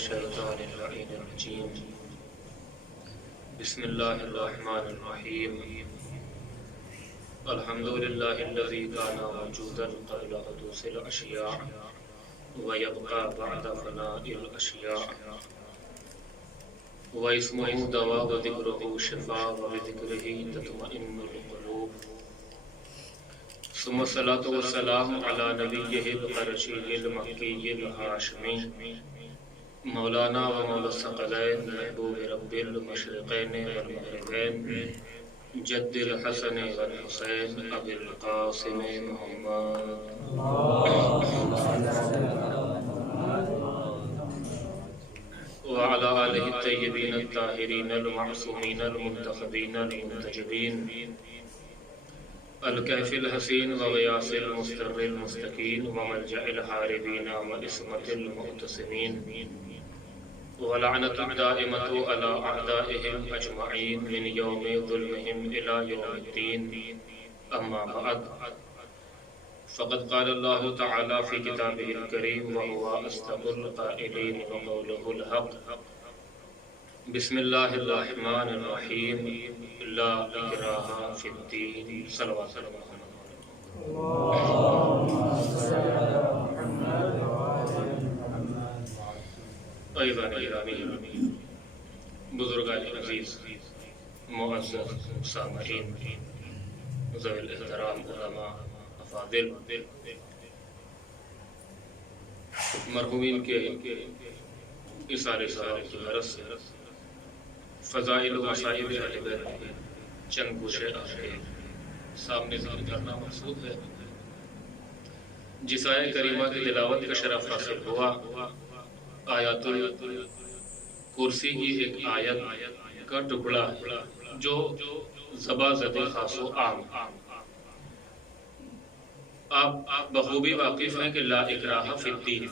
الشيطان اللعين الرجيم بسم الله الرحمن الرحيم الحمد لله الذي كان موجودا قبل حدوث الأشياء ويبقى بعد فناء الأشياء واسمه دواء وذكره شفاء وبذكره تطمئن القلوب ثم الصلاة والسلام على نبيه القرشي المكي الهاشمي مولانا ومولا الثقلين محبوب رب المشرقين والمغربين جد الحسن والحسين أبي القاسم محمد وعلى آله الطيبين الطاهرين المعصومين المنتخبين المنتجبين الكهف الحسين وغياث المستر المستكين وملجأ الحاربين وإسمة المعتصمين ولعنة الدائمة على أعدائهم أجمعين من يوم ظلمهم إلى يوم الدين أما بعد فقد قال الله تعالى في كتابه الكريم وهو أصدق القائلين وقوله الحق بسم الله الرحمن الرحيم لا إكراه في الدين صلوات الله اللهم صل على محمد وعلى محمد. ایوان ایرانی بزرگان عزیز معزز سامعین ذوی الاحترام علماء افاضل مرحومین کے اثار ثواب کی غرض سے فضائل و مصائب اہل بیت کے چند گوشے آپ کے سامنے ذکر کرنا مقصود ہے. جس آیت کریمہ کی تلاوت کا شرف حاصل ہوا آیات الکرسی کی ایک آیت کا ٹکڑا جو زبا زد خاص و عام. آپ بخوبی واقف ہیں کہ لا اکراہ فی الدین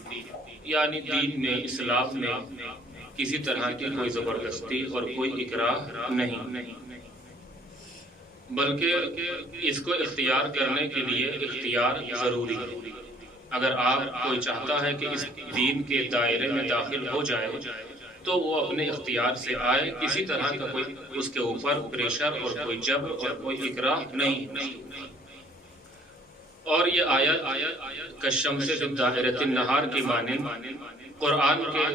یعنی دین میں اسلام میں کسی طرح کی کوئی زبردستی اور کوئی اکراہ نہیں، بلکہ اس کو اختیار کرنے کے لیے اختیار ضروری ہے. اگر آپ کوئی چاہتا ہے کہ اس دین کے دائرے میں داخل ہو جائے تو وہ اپنے اختیار سے آئے، کسی طرح کا کوئی اس کے اوپر پریشر اور کوئی جبر اور کوئی اکراہ نہیں. اور یہ آیت کالشمس فی دائرۃ النہار کی مانند قرآن کے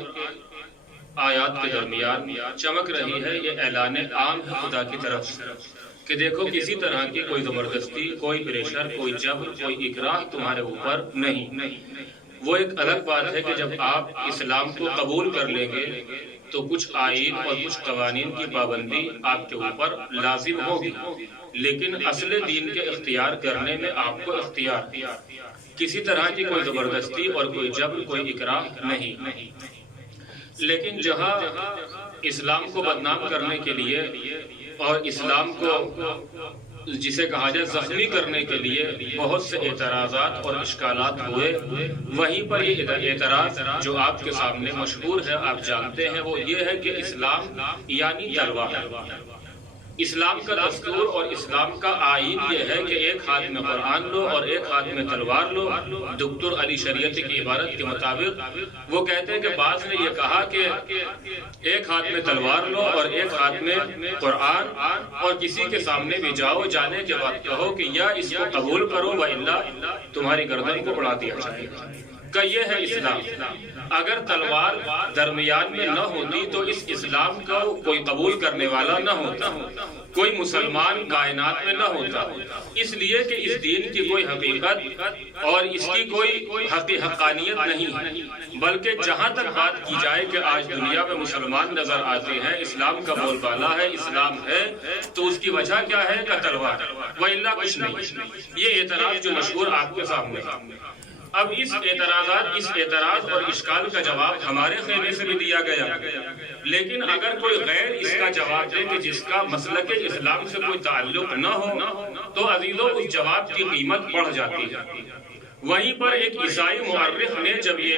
آیات کے درمیان چمک رہی ہے. یہ اعلان عام ہے خدا کی طرف سے کہ دیکھو کسی طرح کی کوئی زبردستی، کوئی پریشر، کوئی جبر، کوئی اکراہ تمہارے اوپر نہیں. وہ ایک الگ بات ہے کہ جب آپ اسلام کو قبول کر لیں گے تو کچھ آئین اور کچھ قوانین کی پابندی آپ کے اوپر لازم ہوگی، لیکن اصل دین کے اختیار کرنے میں آپ کو اختیار، کسی طرح کی کوئی زبردستی اور کوئی جبر، کوئی اکراہ نہیں. لیکن جہاں اسلام کو بدنام کرنے کے لیے اور اسلام کو جسے کہا جائے زخمی کرنے کے لیے بہت سے اعتراضات اور اشکالات ہوئے، وہیں پر یہ اعتراض جو آپ کے سامنے مشہور ہے، آپ جانتے ہیں، وہ یہ ہے کہ اسلام یعنی تلوار. اسلام کا دستور اور اسلام کا آئین یہ ہے کہ ایک ہاتھ میں قرآن لو اور ایک ہاتھ میں تلوار لو. دکتور علی شریعت کی عبارت کے مطابق وہ کہتے ہیں کہ بعض نے یہ کہا کہ ایک ہاتھ میں تلوار لو اور ایک ہاتھ میں قرآن، اور کسی کے سامنے بھی جاؤ، جانے کے بعد کہو کہ یا اس کو قبول کرو وَإِلَّا تمہاری گردن کو اڑا دیا جائے گا. یہ ہے اسلام. اگر تلوار درمیان میں نہ ہوتی تو اس اسلام کو کوئی قبول کرنے والا نہ ہوتا، کوئی مسلمان کائنات میں نہ ہوتا. اس لیے کہ اس دین کی کوئی حقیقت اور اس کی کوئی حقانیت نہیں، بلکہ جہاں تک بات کی جائے کہ آج دنیا میں مسلمان نظر آتے ہیں، اسلام کا بول بالا ہے، اسلام ہے، تو اس کی وجہ کیا ہے کہ تلوار، وَإِلَّا کچھ نہیں. یہ اعتراض جو مشہور آپ کے سامنے. اب اس اعتراض اور اشکال کا جواب ہمارے خیمے سے بھی دیا گیا، لیکن اگر کوئی غیر اس کا جواب دے کہ جس کا مسلک اسلام سے کوئی تعلق نہ ہو تو عزیزوں اس جواب کی قیمت بڑھ جاتی ہے. وہیں پر ایک عیسائی مورخ نے جب یہ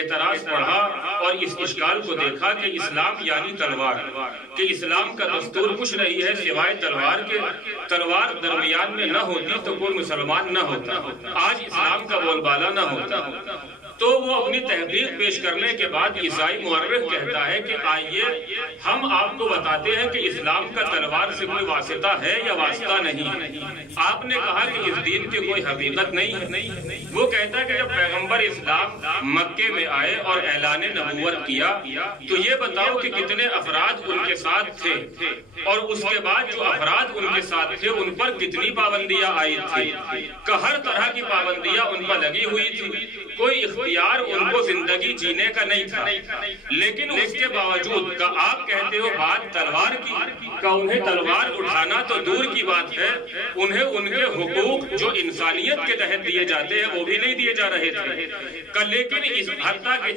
اعتراض پڑھا اور اس اشکال کو دیکھا کہ اسلام یعنی تلوار، کہ اسلام کا دستور کچھ نہیں ہے سوائے تلوار کے، تلوار درمیان میں نہ ہوتی تو کوئی مسلمان نہ ہوتا، آج اسلام کا بول بالا نہ ہوتا، تو وہ اپنی تحقیق پیش کرنے کے بعد عیسائی مورخ کہتا ہے کہ آئیے ہم آپ کو بتاتے ہیں کہ اسلام کا تلوار سے کوئی واسطہ ہے یا واسطہ نہیں۔ آپ نے کہا کہ اس دین کی کوئی حقیقت نہیں ہے۔ وہ کہتا ہے کہ جب پیغمبر اسلام مکے میں آئے اور اعلان نبوت کیا تو یہ بتاؤ کہ کتنے افراد ان کے ساتھ تھے، اور اس کے بعد جو افراد ان کے ساتھ تھے ان پر کتنی پابندیاں آئی تھی، کہ ہر طرح کی پابندیاں ان پر لگی ہوئی تھی، کوئی اختیار ان کو زندگی جینے کا نہیں تھا، لیکن اس کے باوجود کہ آپ کہتے ہو بات تلوار کی، کہ انہیں تلوار اٹھانا تو دور کی بات ہے، انہیں ان کے حقوق جو انسانیت کے تحت دیے جاتے ہیں وہ بھی نہیں دیے جا رہے تھے، کہ لیکن اس حتیٰ کہ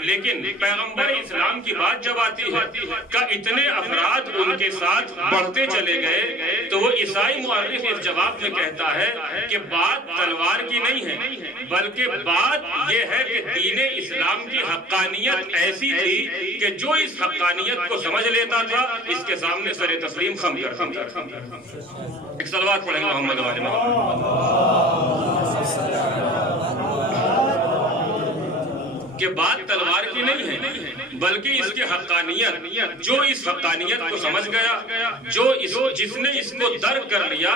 لیکن پیغمبر اسلام کی بات جب آتی ہے کہ اتنے افراد ان کے ساتھ بڑھتے چلے گئے، تو وہ عیسائی مورخ اس جواب میں کہتا ہے کہ بات تلوار کی نہیں ہے، بلکہ بات یہ ہے کہ دین اسلام کی حقانیت ایسی تھی کہ جو اس حقانیت کو سمجھ لیتا تھا اس کے سامنے سر تسلیم خم کر ایک صلوات پڑھیں گے محمد والے کہ بات تلوار کی نہیں ہے بلکہ اس کی حقانیت، جو اس حقانیت کو سمجھ گیا، جس نے اس کو درک کر لیا،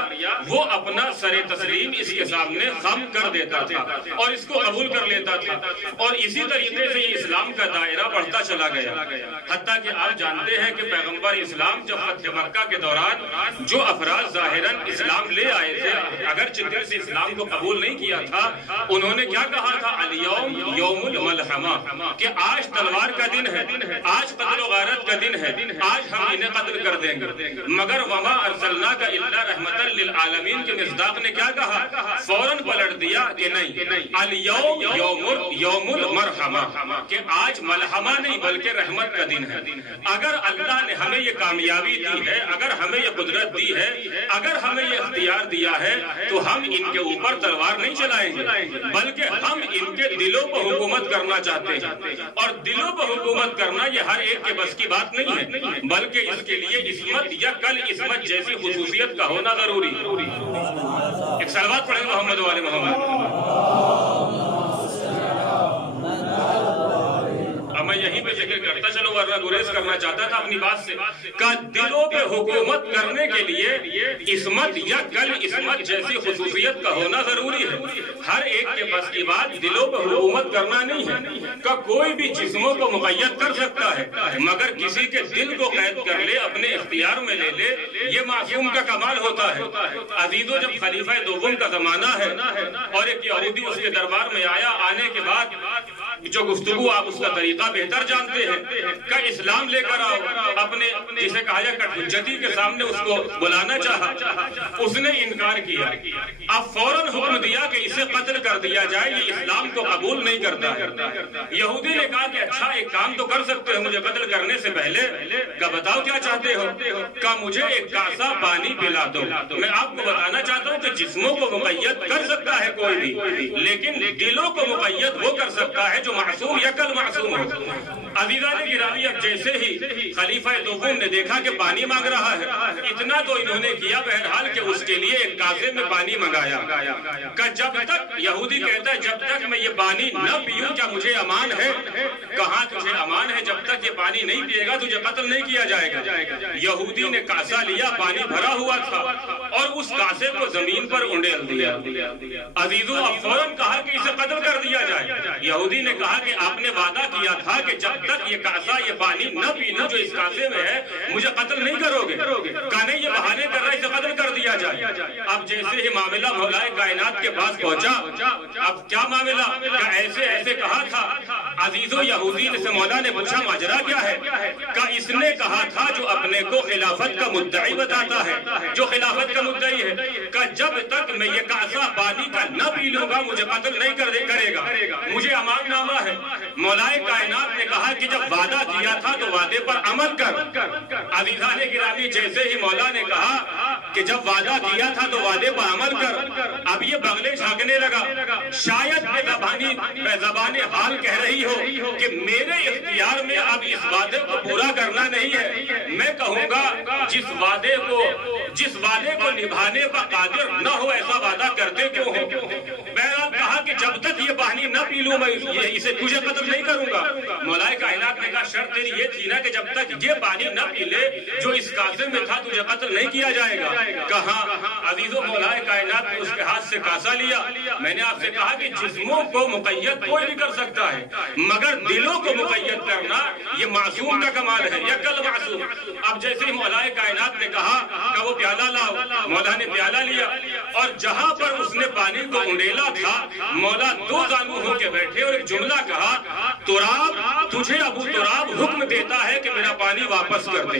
وہ اپنا سر تسلیم اس کے سامنے خم کر دیتا تھا اور اس کو قبول کر لیتا تھا، اور اسی طریقے سے یہ اسلام کا دائرہ بڑھتا چلا گیا، حتیٰ کہ آپ جانتے ہیں کہ پیغمبر اسلام جب فتح مکہ کے دوران جو افراد ظاہراً اسلام لے آئے تھے اگرچہ دل سے اسلام کو قبول نہیں کیا تھا، انہوں نے کیا کہا تھا؟ الیوم یوم الملحمہ، کہ آج تلوار کا دن ہے، آج قتل و غارت کا دن ہے، آج ہم انہیں قتل کر دیں گے، مگر وما ارسلناک الا رحمتا للعالمین کے مصداق نے کیا کہا؟ فوراً پلٹ دیا کہ نہیں، الیوم یوم المرحمہ، کہ آج ملحمہ نہیں بلکہ رحمت کا دن ہے۔ اگر اللہ نے ہمیں یہ کامیابی دی ہے، اگر ہمیں یہ قدرت دی ہے، اگر ہمیں یہ اختیار دیا ہے، تو ہم ان کے اوپر تلوار نہیں چلائیں گے بلکہ ہم ان کے دلوں پر حکومت کرنا چاہتے ہیں، اور دلوں پر حکومت کرنا یہ ہر ایک کے بس کی بات نہیں ہے، بلکہ اس کے لیے عصمت یا کل عصمت جیسی خصوصیت کا ہونا ضروری ہے۔ ایک صلوات پڑھیں محمد والے محمد۔ اب میں یہیں پہ ذکر کرتا چلو ورنہ گریز کرنا چاہتا تھا اپنی بات سے، کہ دلوں پہ حکومت کرنے کے لیے عصمت یا کل عصمت جیسی خصوصیت کا ہونا ضروری ہے۔ ہر ایک کے بس کی بات دلوں پہ حکومت کرنا نہیں ہے، کہ کوئی بھی جسموں کو مقید کر سکتا ہے مگر کسی کے دل کو قید کر لے، اپنے اختیار میں لے لے، یہ معصوم کا کمال ہوتا ہے۔ عزیزو، جب خلیفہ دوم کا زمانہ ہے اور ایک یہودی اس کے دربار میں آیا، آنے کے بعد جو گفتگو آپ اس کا طریقہ بہتر جانتے ہیں، کہ اسلام لے کر آؤ، اپنے جسے کہا جائے کہ حجتی کے سامنے اس کو بلانا چاہا، اس نے انکار کیا، اب فوراً حکم دیا کہ اسے قتل کر دیا جائے، یہ اسلام کو قبول نہیں کرتا ہے۔ یہودی نے کہا کہ اچھا ایک کام تو کر سکتے ہو مجھے قتل کرنے سے پہلے، کہ بتاؤ کیا چاہتے ہو؟ کہ مجھے ایک کاسا پانی پلا دو۔ میں آپ کو بتانا چاہتا ہوں کہ جسموں کو مقید کر سکتا ہے کوئی بھی، لیکن دلوں کو مقید وہ کر سکتا ہے جو معصوم یا کل معصوم ہو۔ عزیزان گرامی، اب جیسے ہی خلیفہ دوم نے دیکھا کہ پانی مانگ رہا ہے، اتنا تو انہوں نے کیا بہرحال کہ اس کے لیے ایک کاسے میں پانی منگایا، کہ جب تک یہودی کہتا ہے جب تک میں یہ پانی نہ پیوں کیا مجھے امان ہے؟ کہاں تجھے امان ہے؟ جب تک یہ پانی نہیں پیے گا تجھے قتل نہیں کیا جائے گا۔ یہودی نے کاسا لیا، پانی بھرا ہوا تھا، اور اس کاسے کو زمین پر انڈیل دیا۔ عزیزو، اب فوراً کہا کہ اسے قتل کر دیا جائے۔ یہودی نے کہا کہ آپ نے وعدہ کیا تھا کہ جب تک یہ کاسا یہ پانی نہ پینا جو اس کاسے میں ہے مجھے قتل نہیں کرو گے۔ کہا نہیں، یہ بہانے کر رہا ہے، اسے قتل کر دیا جائے۔ اب جیسے ہی معاملہ مولائے کائنات کے پاس پہنچا، اب کیا معاملہ؟ کہ ایسے ایسے کہا تھا۔ عزیزو، یہودی سے مولا نے پوچھا ماجرا کیا ہے؟ کہ اس نے کہا تھا جو اپنے کو خلافت کا مدعی بتاتا ہے، جو خلافت کا مدعی ہے، کہ جب تک میں یہ کاسا پانی کا نہ پی لوں گا مجھے قتل نہیں کرے گا، مجھے امان نامہ ہے۔ مولائے کائنات نے کہا کہ جب وعدہ کیا تھا تو وعدے پر عمل کر۔ عزیزان گرامی، جیسے ہی مولا نے کہا کہ جب وعدہ کیا تھا تو وعدے پر عمل کر، اب یہ بغلے جھانکنے لگا۔ شاید میں زبان حال کہہ رہی ہو کہ میرے اختیار میں اب اس وعدے کو پورا کرنا نہیں ہے، میں کہوں گا جس وعدے کو نبھانے پر قادر نہ ہو ایسا وعدہ کرتے کیوں ہو؟ بہرحال کہا کہ جب تک یہ پانی نہ پی نقتلو میں اسے تجھے قتل نہیں کروں گا. مولائے کائنات نے کہا شرط تیری یہ تھی نا کہ جب تک یہ پانی نہ پی لے جو اس کاسے میں تھا تجھے قتل نہیں کیا جائے گا. کہا عزیزو مولائے کائنات نے اس کے ہاتھ سے کاسا لیا. میں نے آپ سے کہا کہ جسموں کو مقید کوئی بھی کر سکتا ہے مگر دلوں کو مقید کرنا یہ معصوم کا کمال ہے. یکل معصوم. اب جیسے ہی مولائے کائنات نے کہا کہ وہ پیالہ لاؤ، مولا نے پیالہ لیا اور جہاں پر اس نے پانی کو انڈیلا تھا مولا دو زانو ہو کے بیٹھے اور ایک جملہ کہا تراب تجھے ابو تراب حکم دیتا ہے کہ میرا پانی واپس کر دے.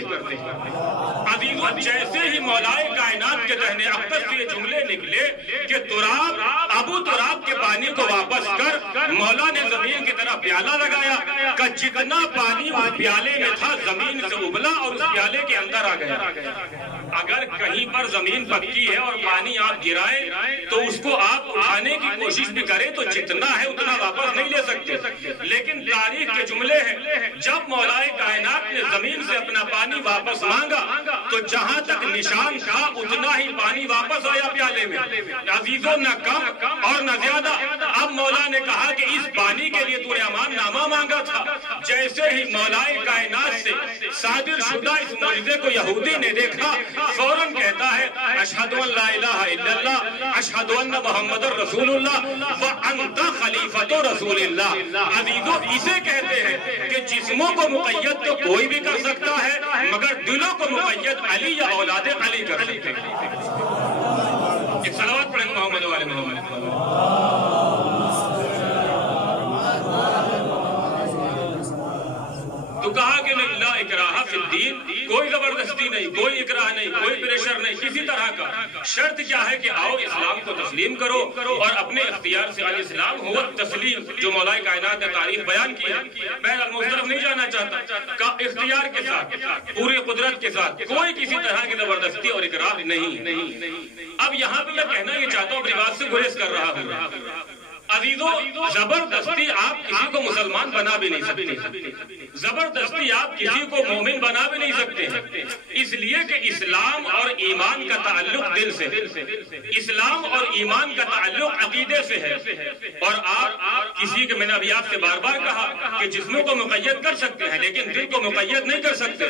عزیزو جیسے ہی مولائے کائنات کے دہنے اقدس سے یہ جملے نکلے کہ تراب ابو تراب کے پانی کو واپس کر، مولا نے زمین کی طرف پیالہ لگایا کہ جتنا پانی اس پیالے میں تھا زمین سے ابلا اور اس پیالے کے اندر آ گیا. اگر کہیں پر زمین پکی ہے اور پانی آپ گرائیں تو اس کو آپ اٹھانے کی کوشش بھی کریں تو جتنا ہے اتنا واپس نہیں لے سکتے. لیکن تاریخ کے جملے ہیں جب مولائے کائنات نے زمین سے اپنا پانی واپس مانگا تو جہاں تک نشان تھا اتنا ہی پانی واپس آیا پیالے میں. عزیزو نہ کم اور نہ زیادہ. اب مولا نے کہا کہ اس پانی کے لیے تو نے امان نامہ مانگا تھا. جیسے ہی مولائے کائنات سے صادر شدہ اس معجزے کو یہودی نے دیکھا فوراً کہتا ہے اشہد ان لا الہ الا اللہ اشہد ان محمد رسول اللہ وانت خلیفۃ رسول اللہ. عزیزو اسے کہتے ہیں کہ جسموں کو مقید تو کوئی بھی کر سکتا ہے مگر دلوں کو مقید علی یا اولاد علی کر سکتے ہیں. ایک صلوات پڑھیں محمد و آل محمد. تو کہا کہ لا اکراہ فی الدین، کوئی زبردستی نہیں، کوئی اکراہ نہیں، کوئی پریشر نہیں کسی طرح کا. شرط کیا ہے کہ آؤ اسلام کو تسلیم کرو اور اپنے اختیار سے آج اسلام ہوا تسلیم جو مولائے کائنات نے تاریخ بیان کیا. بہرحال مصطلف نہیں جانا چاہتا کہ اختیار کے ساتھ پوری قدرت کے ساتھ کوئی کسی طرح کی زبردستی اور اکراہ نہیں. اب یہاں پہ میں کہنا یہ چاہتا ہوں رواج سے گریز کر رہا ہوں. عزیزو زبردستی آپ کسی کو مسلمان بنا بھی نہیں سکتے، زبردستی آپ کسی کو مومن بنا بھی نہیں سکتے. اس لیے کہ اسلام اور ایمان کا تعلق دل سے، اسلام اور ایمان کا تعلق عقیدے سے ہے. اور آپ کسی کے، میں نے ابھی آپ سے بار بار کہا کہ جسموں کو مقید کر سکتے ہیں لیکن دل کو مقید نہیں کر سکتے.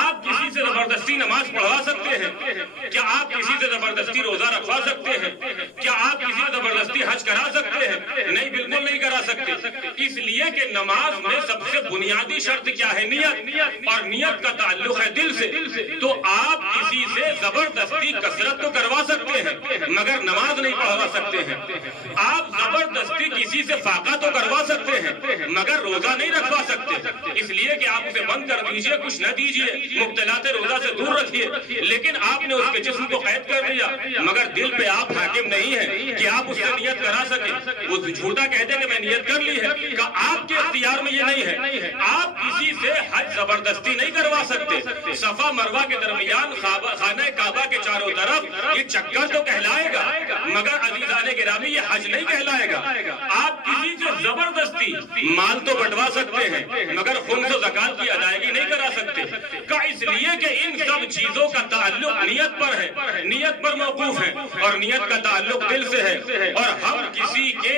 آپ کسی سے زبردستی نماز پڑھوا سکتے ہیں؟ کیا آپ کسی سے زبردستی روزہ رکھوا سکتے ہیں؟ کیا آپ کسی سے زبردستی حج کرا سکتے ہیں؟ نہیں، بالکل نہیں کرا سکتے. اس لیے کہ نماز میں سب سے بنیادی شرط کیا ہے؟ نیت. اور نیت کا تعلق ہے دل سے. تو آپ کسی سے زبردستی کثرت تو کروا سکتے ہیں مگر نماز نہیں پڑھوا سکتے ہیں. آپ زبردستی کسی سے فاقہ تو کروا سکتے ہیں مگر روزہ نہیں رکھوا سکتے. اس لیے کہ آپ اسے بند کر دیجئے، کچھ نہ دیجئے، مبتلات روزہ سے دور رکھیے. لیکن آپ نے اس کے جسم کو قید کر دیا مگر دل پہ آپ حاکم نہیں ہیں کہ آپ اس سے نیت کرا سکیں. وہ جھوٹا کہتے ہیں کہ میں نیت کر لی ہے، کہ آپ کے اختیار میں یہ نہیں ہے. آپ کسی سے حج زبردستی نہیں کروا سکتے. صفا مروہ کے درمیان خانہ کعبہ کے چاروں طرف یہ چکر تو کہلائے گا مگر عزیزان گرامی یہ حج نہیں کہلائے گا. آپ کسی سے زبردستی مال تو بٹوا سکتے ہیں مگر خمس و زکات کی ادائیگی نہیں کرا سکتے. اس لیے کہ ان سب چیزوں کا تعلق نیت پر ہے، نیت پر موقوف ہے اور نیت کا تعلق دل سے ہے. اور ہم کسی کے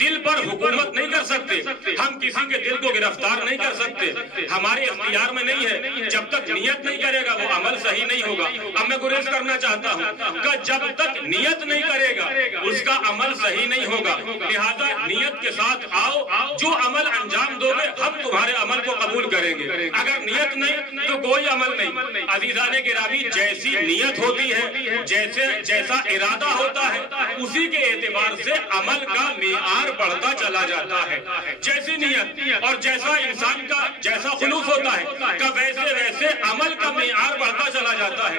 دل پر حکومت نہیں کر سکتے، ہم کسی کے دل کو گرفتار نہیں کر سکتے. ہمارے اختیار میں نہیں ہے. جب تک نیت نہیں کرے گا وہ عمل صحیح نہیں ہوگا. اب میں گریز کرنا چاہتا ہوں کہ جب تک نیت نہیں کرے گا اس کا عمل صحیح نہیں ہوگا. لہذا نیت کے ساتھ آؤ، جو عمل انجام دو گے ہم تمہارے عمل کو قبول کریں گے. اگر نیت نہیں تو کوئی عمل نہیں. عزیزان گرامی جیسی نیت ہوتی ہے، جیسا ارادہ ہوتا ہے اسی کے اعتبار سے عمل کا معیار بڑھتا چلا جاتا ہے. جیسی نیت اور جیسا انسان کا جیسا خلوص ہوتا ہے کہ ویسے ویسے عمل کا معیار بڑھتا چلا جاتا ہے.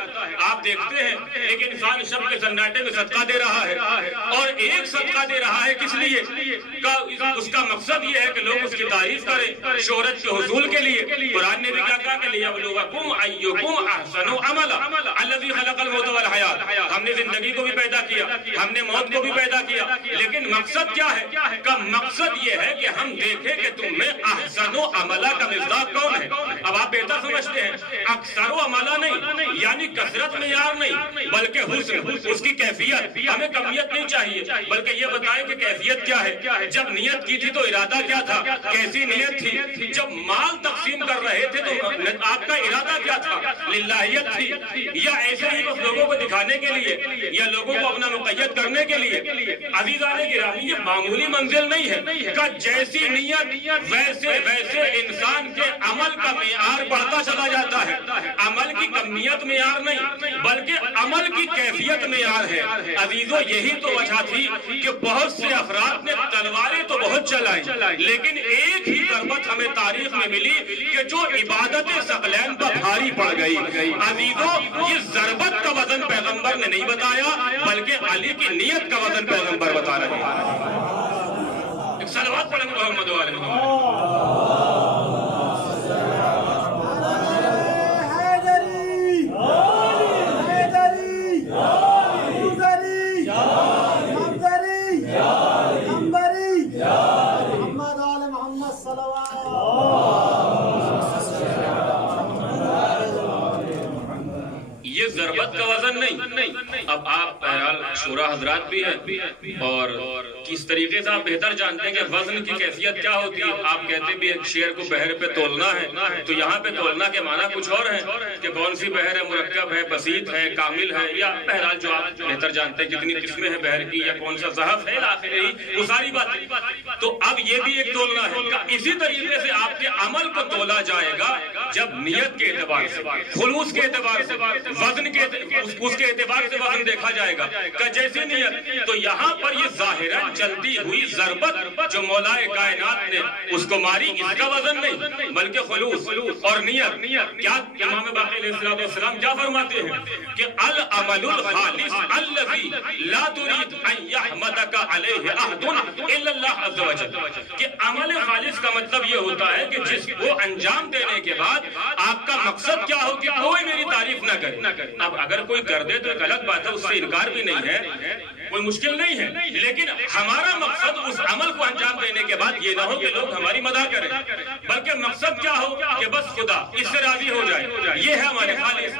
آپ دیکھتے ہیں ایک انسان شب کے سناٹے میں صدقہ دے رہا ہے اور ایک صدقہ دے رہا ہے کس لیے؟ اس کا مقصد یہ ہے کہ لوگ اس کی تعریف کریں شہرت کے حصول کے لیے. قرآن نے بھی کیا کہا کہ لیبلوکم ایکم احسن عملا الذی خلق الموت والحیات. ہم نے زندگی کو بھی پیدا کیا، ہم نے موت کو بھی پیدا کیا، لیکن مقصد کیا ہے؟ کا مقصد یہ ہے کہ ہم دیکھیں کہ تم میں احسن و عملہ کا مصداق کون ہے. اب آپ بہتر سمجھتے ہیں اکثر و عملہ نہیں یعنی کثرت معیار نہیں بلکہ حسن، اس کی کیفیت کیفیت، ہمیں کمیت نہیں چاہیے، بلکہ یہ بتائیں کہ کیفیت کیا ہے، جب نیت کی تھی تو ارادہ کیا تھا، کیسی نیت تھی، جب مال تقسیم کر رہے تھے تو آپ کا ارادہ کیا تھا، للہیت تھی یا ایسے ہی بس لوگوں کو دکھانے کے لیے یا لوگوں کو اپنا مقید کرنے کے لیے؟ عزیزان گرامی یہ معمولی منزل نہیں ہے کہ جیسی نیت ویسے انسان کے عمل کا معیار بڑھتا چلا جاتا ہے، عمل کی کمیت معیار نہیں بلکہ عمل کی کیفیت معیار ہے۔ عزیزو یہی تو وجہ تھی کہ بہت سے افراد نے تلواریں تو بہت چلائیں لیکن ایک ہی ضربت ہمیں تاریخ میں ملی کہ جو عبادت ثقلین پر بھاری پڑ گئی۔ عزیزو یہ ضربت کا وزن پیغمبر نے نہیں بتایا بلکہ علی کی نیت کا وزن پیغمبر بتا رہے ہیں۔ ایک صلوات پڑھیں محمد و آل محمد۔ یہ ضربت کا وزن نہیں۔ اب آپ بہرحال شورا حضرات بھی ہیں اور کس طریقے سے آپ بہتر جانتے ہیں کہ وزن کی کیفیت کیا ہوتی ہے۔ آپ کہتے بھی ایک شیر کو بحر پہ تولنا ہے تو یہاں پہ تولنا کے معنی کچھ اور ہے کہ کون سی بحر ہے، مرکب ہے، بسیط ہے، کامل ہے، یا بہرحال جو آپ بہتر جانتے ہیں کتنی قسمیں ہیں بحر کی یا کون سا ضعف ہے آخر ہی وہ ساری باتیں۔ تو اب یہ بھی ایک تولنا ہے، اسی طریقے سے آپ کے عمل کو تولا جائے گا جب نیت کے اعتبار سے، خلوص کے اعتبار سے، وزن کے اس کے اعتبار سے وزن دیکھا جائے گا کہ جیسی نیت۔ تو یہاں پر یہ ظاہراً چلتی ہوئی ضربت جو مولا کائنات نے اس کو ماری، اس کا وزن نہیں بلکہ خلوص اور نیت۔ کیا امام باقر علیہ السلام کیا فرماتے ہیں کہ العمل الخالص الذی لا تريد ان يحمدك علیہ احد الا اللہ عز وجل، کہ عمل خالص کا مطلب یہ ہوتا ہے کہ جس کو انجام دینے کے بعد آپ کا مقصد کیا ہو کہ کوئی میری تعریف نہ کرے۔ اب اگر کوئی کر دے تو ایک الگ بات ہے، اس سے انکار بھی نہیں ہے، کوئی مشکل نہیں ہے، لیکن ہمارا مقصد اس عمل کو انجام دینے کے بعد یہ نہ ہو کہ لوگ ہماری مدح کریں، بلکہ مقصد کیا ہو کہ بس خدا اس سے راضی ہو جائے، یہ ہے ہمارے خالص۔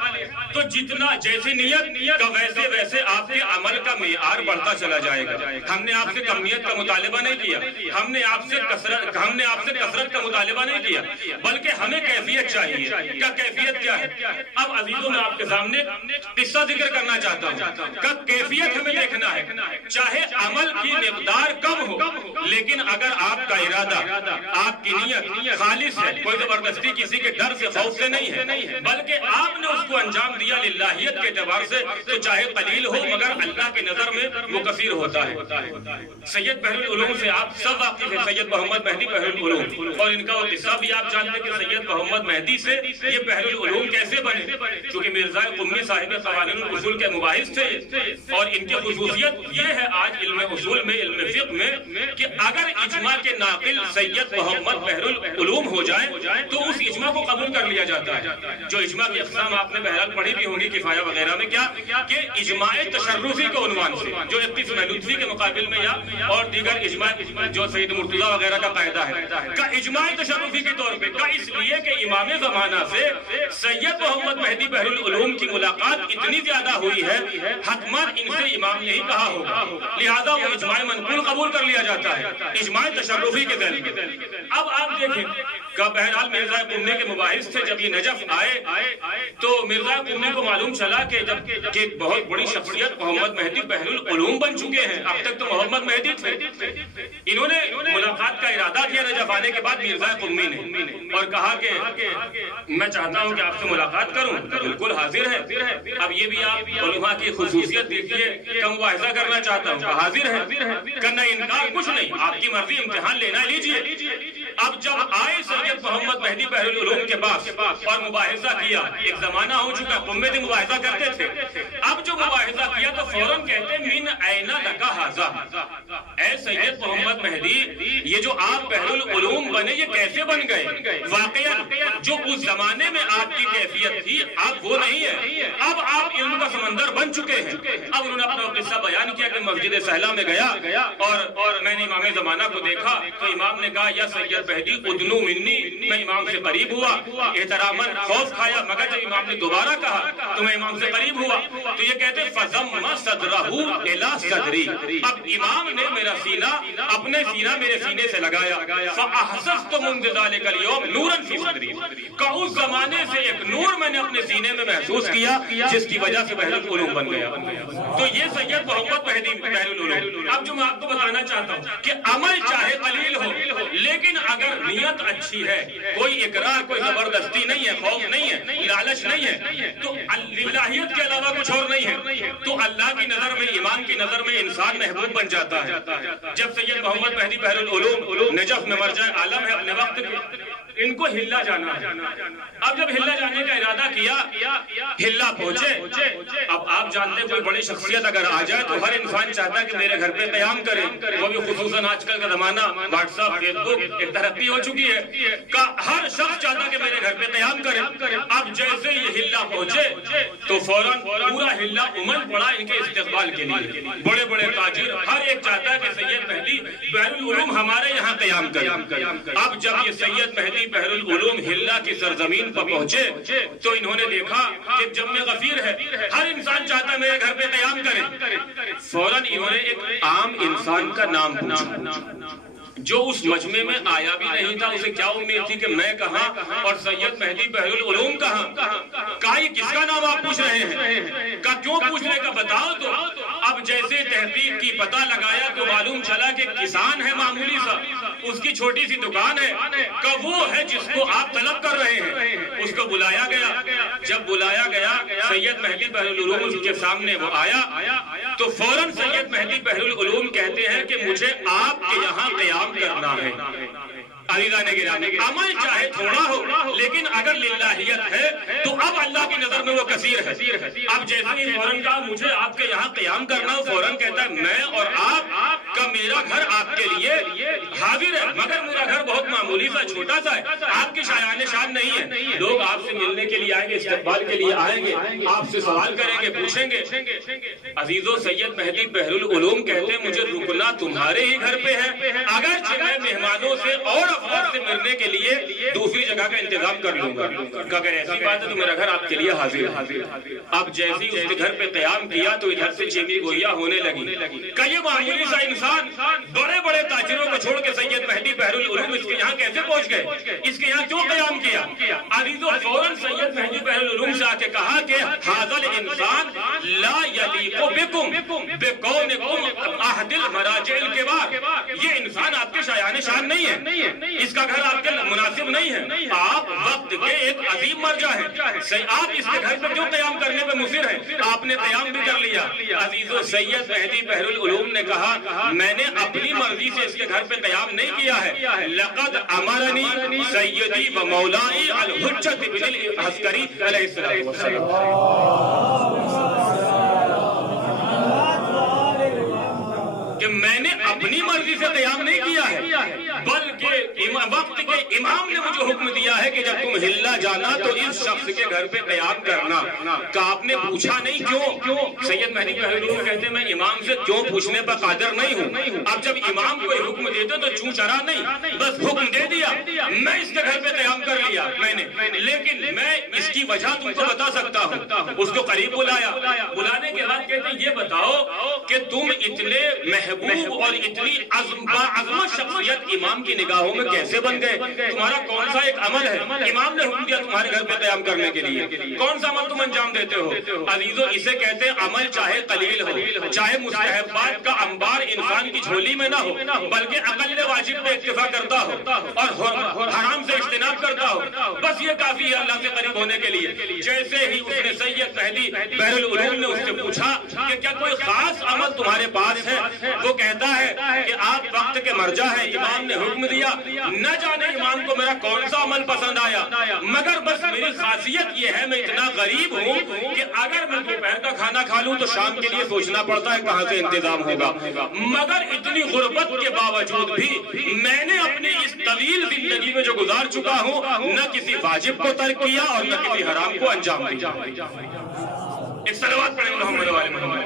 تو جتنا جیسی نیت کا ویسے آپ کے عمل کا معیار بڑھتا چلا جائے گا۔ ہم نے آپ سے کمیت کا مطالبہ نہیں کیا، ہم نے آپ سے کثرت کا مطالبہ نہیں کیا، بلکہ ہمیں کیفیت چاہیے۔ کیا کیفیت کیا ہے؟ اب عزیزوں میں آپ کے سامنے قصہ ذکر کرنا چاہتا ہوں کہ کیفیت ہمیں دیکھنا ہے، چاہے عمل کی مقدار کم ہو لیکن اگر آپ کا ارادہ، آپ کی نیت خالص ہے، کوئی زبردستی کسی کے ڈر سے خوف سے نہیں ہے بلکہ آپ نے اس کو انجام دیا للہیت کے اعتبار سے، تو چاہے قلیل ہو مگر اللہ کی نظر میں وہ کثیر ہوتا ہے۔ سید بحر العلوم سے آپ سب واقف ہیں، سید محمد مہدی بحر العلوم، اور ان کا وہ قصہ بھی آپ جانتے ہیں کہ سید محمد مہدی سے یہ بحر العلوم کیسے بنے، کیونکہ مرزا قمی صاحب قوانین الاصول کے مباحث تھے، اور ان کی خصوصیت یہ ہے آج علم اصول میں، علم فقہ میں، کہ اگر اجماع کے ناقل سید محمد بحر العلوم ہو جائیں تو اس اجماع کو قبول کر لیا جاتا ہے۔ جو اجماع کی اقسام آپ نے بہرحال پڑھی بھی ہوں گی کفایہ وغیرہ میں، کیا کہ اجماع تشرفی کے عنوان سے، جو ایک قسم لطفی کے مقابل میں یا اور دیگر اجماع جو سید مرتضیٰ وغیرہ کا قاعدہ ہے، کا اجماع تشرفی کے طور پہ، کا اس لیے کہ امام زمانہ سے سید محمد مہدی بحر العلوم کی ملاقات اتنی زیادہ ہوئی ہے، حتماً ان سے امام نے ہی کہا ہوگا، لہذا وہ اجماع منقول قبول کر لیا جاتا ہے اجماع تشرفی کے ذیل میں۔ اب آپ دیکھیں کہ بہرحال مرزا قمی کے مباحث تھے، جب یہ نجف آئے تو مرزا قمی کو معلوم چلا کہ جب کہ ایک بہت بڑی شخصیت محمد مہدی بحر العلوم بن چکے ہیں، اب تک تو محمد مہدی تھے، انہوں نے ملاقات کا ارادہ کیا نجف آنے کے بعد مرزا قمی نے، اور کہا کہ میں چاہتا ہوں کہ آپ سے ملاقات کروں، بالکل حاضر ہے۔ اب یہ بھی آپ علماء کی خصوصیت دیکھیے کہ مباحثہ کرنا چاہتا ہوں کہ حاضر ہے، کرنا انکار کچھ نہیں، آپ کی مرضی، امتحان لینا لیجئے۔ اب جب آئے سید محمد مہدی بحر العلوم کے پاس اور مباحثہ کیا، ایک زمانہ ہو چکا قمی سے مباحثہ کرتے تھے، اب جو مباحثہ کیا تو فوراً کہتے من این لک ھذا، اے سید محمد مہدی یہ جو آپ بحر العلوم بنے یہ کیسے بن گئے؟ واقعا جو اس زمانے میں آپ کی کیفیت تھی اب وہ نہیں ہے، اب آپ علم کا سمندر بن چکے ہیں۔ اب انہوں نے اپنا قصہ بیان کیا کہ مسجد سہلہ میں گیا اور میں نے امام زمانہ کو دیکھا تو امام نے کہا یا سید مہدی ادنو منی، میں امام سے قریب ہوا احتراماً خوف کھایا، مگر جب امام نے دوبارہ کہا تو میں امام سے قریب ہوا تو یہ کہتے فضم صدرہ الی صدری، اب امام نے میرا سینہ اپنے سینہ میرے سینے سے لگایا، فاحسست منذ ذلک اليوم نورا فی صدری، کہ اس زمانے سے ایک نور میں نے اپنے سینے میں محسوس کیا جس کی وجہ سے بحر العلوم بن گیا۔ تو یہ سید محمد مہدی بحر العلوم۔ اب جو میں آپ کو بتانا چاہتا ہوں کہ عمل چاہے قلیل ہو لیکن اگر نیت اچھی ہے، کوئی اقرار کوئی زبردستی نہیں ہے، خوف نہیں ہے، لالچ نہیں ہے، تو للہیت کے علاوہ کچھ اور نہیں ہے، تو اللہ کی نظر میں ایمان کی نظر میں انسان محبوب بن جاتا ہے۔ جب سید محمد مہدی بحر العلوم نجف میں مرجع عالم ہے اپنے وقت کے، ان کو ہلا جانا ہے۔ اب جب ہلا جانے کا ارادہ کیا، ہلا پہنچے، اب آپ جانتے ہیں کوئی بڑی شخصیت اگر آ جائے تو ہر انسان چاہتا ہے کہ میرے گھر پہ قیام کرے، وہ بھی خصوصاً آج کل کا زمانہ واٹس ایپ فیس بک ایک ترقی ہو چکی ہے کہ ہر شخص چاہتا ہے کہ میرے گھر پہ قیام کرے۔ اب جیسے یہ ہلا پہنچے تو فوراً پورا ہلا امڑ پڑا ان کے استقبال کے لیے، بڑے بڑے تاجر ہر ایک چاہتا ہے کہ سید مہدی بحر العلوم ہمارے یہاں قیام کرے۔ اب جب یہ سید مہدی بحر العلوم ہلا کی سرزمین پر پہنچے تو انہوں نے دیکھا کہ جمع غفیر ہے، ہر انسان چاہتا ہے میرے گھر پہ قیام کرے۔ فوراً انہوں نے ایک عام انسان کا نام پوچھا جو اس مجمع میں آیا بھی نہیں تھا، اسے کیا امید تھی کہ میں کہاں اور سید مہدی بحر العلوم کہاں؟ کہا یہ کس کا نام آپ پوچھ رہے ہیں؟ کہا کیوں پوچھنے کا بتاؤ تو۔ اب جیسے تحقیق کی پتہ لگایا تو معلوم چلا کہ کسان ہے معمولی سا، اس کی چھوٹی سی دکان ہے، کہ وہ ہے جس کو آپ طلب کر رہے ہیں۔ اس کو بلایا گیا، جب بلایا گیا سید مہدی بحر العلوم اس کے سامنے وہ آیا تو فوراً سید مہدی بحر العلوم کہتے ہیں کہ مجھے آپ کے یہاں قیام کرنا ہے۔ عزیزان گرامی، عمل چاہے تھوڑا ہو لیکن اگر للہیت ہے تو اب اللہ کی نظر میں وہ کثیر ہے۔ اب جیسے ہی فوراً کہا مجھے آپ کے یہاں قیام کرنا ہو، فوراً کہتا ہے میں اور آپ کا میرا گھر آپ کے لیے حاضر ہے، مگر میرا گھر بہت معمولی سا چھوٹا سا ہے، آپ کی شایان شان نہیں ہے۔ لوگ آپ سے ملنے کے لیے آئیں گے، استقبال کے لیے آئیں گے، آپ سے سوال کریں گے، پوچھیں گے۔ عزیزو سید مہدی بحر العلوم کہتے ہیں مجھے رکنا تمہارے ہی گھر پہ ہے، اگرچہ میں مہمانوں سے اور افراد سے ملنے کے لیے دوسری جگہ کا انتظام کر لوں گا، کہ اگر ایسی بات ہے تو میرا گھر آپ کے لیے حاضر ہے۔ اب جیسے ہی اس کے گھر پہ قیام کیا تو ادھر سے چیمی گویا ہونے لگی کہ یہ معمولی سا انسان بڑے بڑے تاجروں کو چھوڑ کے سید مہدی بحر العلوم اس کے یہاں کیسے پہنچ گئے، اس کے یہاں کیوں قیام کیا؟ عزیزو فوراً سید مہدی بحر العلوم سے آ کے کہا کہ ھذا الانسان لا یلیق بکم بکونکم احد المراجع الکبار، یہ انسان آپ کے شایان شان نہیں ہے، اس کا گھر آپ کے مناسب نہیں ہے، آپ وقت کے ایک عظیم مرجع ہیں، آپ اس کے گھر پر کیوں قیام کرنے پہ مصر ہیں؟ آپ نے قیام بھی کر لیا۔ عزیزو سید مہدی بحر العلوم نے کہا میں نے اپنی مرضی سے اس کے گھر پہ قیام نہیں کیا ہے، لقد امرنی سیدی و مولائی الحجۃ بن العسکری علیہ السلام کہ میں نے اپنی مرضی سے قیام نہیں کیا ہے بلکہ وقت کے امام نے مجھے حکم دیا ہے کہ جب تم ہلا جانا تو اس شخص کے گھر پہ قیام کرنا۔ کہ آپ نے پوچھا نہیں کیوں؟ سید مہدی بحر العلوم کہتے ہیں میں امام سے کیوں پوچھنے پر قادر نہیں ہوں، اب جب امام کوئی حکم دیتے تو چوں چرا نہیں، بس حکم دے دیا، میں اس کے گھر پہ قیام کر لیا میں نے، لیکن میں اس کی وجہ تم کو بتا سکتا ہوں۔ اس کو قریب بلایا، بلانے کے بعد کہتے ہیں یہ بتاؤ کہ تم اتنے محبوب اور اتنی عظمت شخصیت امام کی نگاہوں میں کیسے بن گئے؟ تمہارا کون سا ایک عمل ہے؟ امام نے حکم دیا تمہارے گھر پہ قیام کرنے کے لیے، کون سا عمل تم انجام دیتے ہو؟ عزیزو اسے کہتے ہیں عمل چاہے قلیل ہو، چاہے مستحبات کا انبار انسان کی جھولی میں نہ ہو، بلکہ اقل واجب پہ اکتفا کرتا ہو اور حرام سے اجتناب کرتا ہو، بس یہ کافی ہے اللہ سے قریب ہونے کے لیے۔ جیسے ہی اس نے سید مہدی بحر العلوم نے اس سے پوچھا کہ کیا کوئی خاص عمل تمہارے پاس ہے؟ وہ کہتا ہے کہ آپ وقت کے مرجع ہیں، امام نے حکم دیا، نہ جانے امام کو میرا کون سا عمل پسند آیا، مگر بس میری خاصیت یہ ہے میں اتنا غریب ہوں کہ اگر میں دوپہر کا کھانا کھا لوں تو شام کے لیے سوچنا پڑتا ہے کہاں سے انتظام ہوگا، مگر اتنی غربت کے باوجود بھی میں نے اپنی اس طویل زندگی میں جو گزار چکا ہوں نہ کسی واجب کو ترک کیا اور نہ کسی حرام کو انجام دیا۔ ایک صلوات پڑھیں محمد و آل محمد۔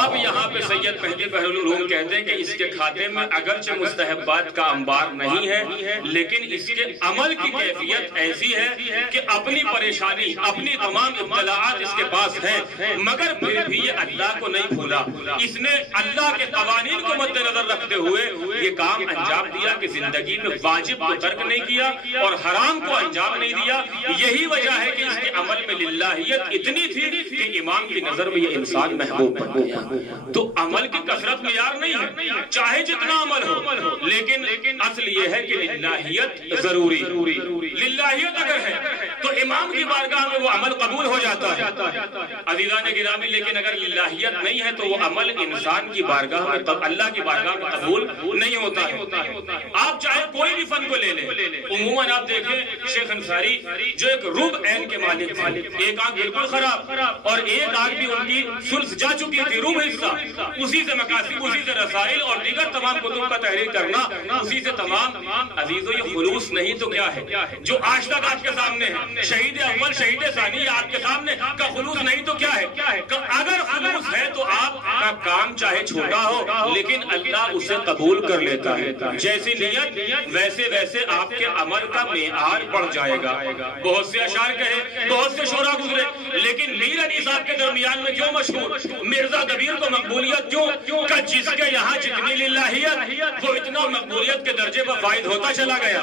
اب یہاں پہ سید مہدی بحرالعلوم کہتے ہیں کہ اس کے کھاتے میں اگرچہ مستحبات کا انبار نہیں ہے لیکن اس کے عمل کی کیفیت ایسی ہے کہ اپنی پریشانی اپنی تمام اطلاعات اس کے پاس ہیں مگر پھر بھی یہ اللہ کو نہیں بھولا، اس نے اللہ کے قوانین کو مد نظر رکھتے ہوئے یہ کام انجام دیا کہ زندگی میں واجب کو ترک نہیں کیا اور حرام کو انجام نہیں دیا۔ یہی وجہ ہے کہ اس کے عمل میں للہیت اتنی تھی کہ امام کی نظر میں یہ انسان محبوب بن گیا۔ تو عمل کی کثرت معیار نہیں ہے، چاہے جتنا عمل ہو، لیکن اصل یہ ہے کہ للہیت ضروری، للہیت اگر ہے تو امام کی بارگاہ میں وہ عمل قبول ہو جاتا ہے۔ عزیزان گرامی لیکن اگر للہیت نہیں ہے تو وہ عمل انسان کی بارگاہ میں اللہ کی بارگاہ میں قبول نہیں ہوتا ہے۔ آپ چاہے کوئی بھی فن کو لے لیں، عموماً آپ دیکھیں شیخ انصاری جو ایک رب عین کے مالک تھے، ایک آنکھ بالکل خراب اور ایک آنکھ بھی ان کی ثلث جا چکی تھی، رب حصہ، اسی سے مقاصد، اسی سے رسائل اور دیگر تمام کتب کا تحریر کرنا، اسی سے تمام۔ عزیزو یہ خلوص نہیں تو کیا ہے جو آج تک آپ کے سامنے ہے، شہید اول شہید ثانی آپ کے سامنے کا خلوص نہیں تو کیا ہے؟ اگر خلوص ہے تو آپ کا کام چاہے چھوٹا ہو لیکن اللہ اسے قبول کر لیتا ہے، جیسی نیت ویسے ویسے آپ کے عمل کا معیار بڑھ جائے گا۔ بہت سے اشعار کہے، بہت سے شعرا گزرے، لیکن میر علی صاحب کے درمیان میں کیوں مشہور؟ مرزا دبیر کو مقبولیت کیوں کہ جس کے یہاں جتنی للہیت وہ اتنا مقبولیت کے درجے پر فائد ہوتا چلا گیا۔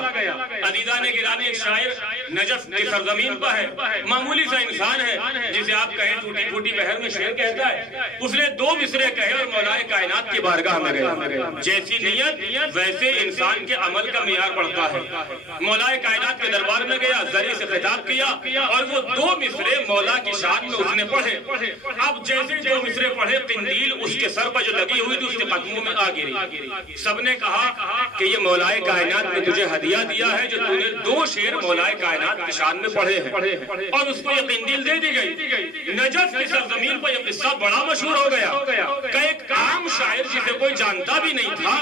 عزیزان گرامی ایک شاعر نجف کی سرزمین پر ہے، معمولی سا انسان ہے جسے آپ کہیں ٹوٹی پھوٹی بہر میں شعر کہتا ہے، اس نے دو مصرے کہے اور مولا کائنات کی بارگاہ میں گیا۔ جیسی نیت ویسے انسان کے عمل کا معیار بڑھتا ہے۔ مولا کائنات کے دربار میں گیا، زری سے خطاب کیا اور وہ دو مصرے مولا کی شان میں اس نے پڑھے۔ اب جیسے دو مصرے پڑھے قندیل اس کے سر پر جو لگی ہوئی تھی اس کے قدموں میں آ گری۔ سب نے کہا کہ یہ مولا کائنات نے تجھے ہدیہ دیا ہے جو تو نے دو شعر مولا کائنات کی شان میں پڑھے ہیں، اور اس کو یہ قندیل دے دی گئی۔ نجف کی سرزمین پر یہ قصہ بڑا مشہور ہو گیا کہ ایک عام شاعر جسے کوئی جانتا بھی نہیں تھا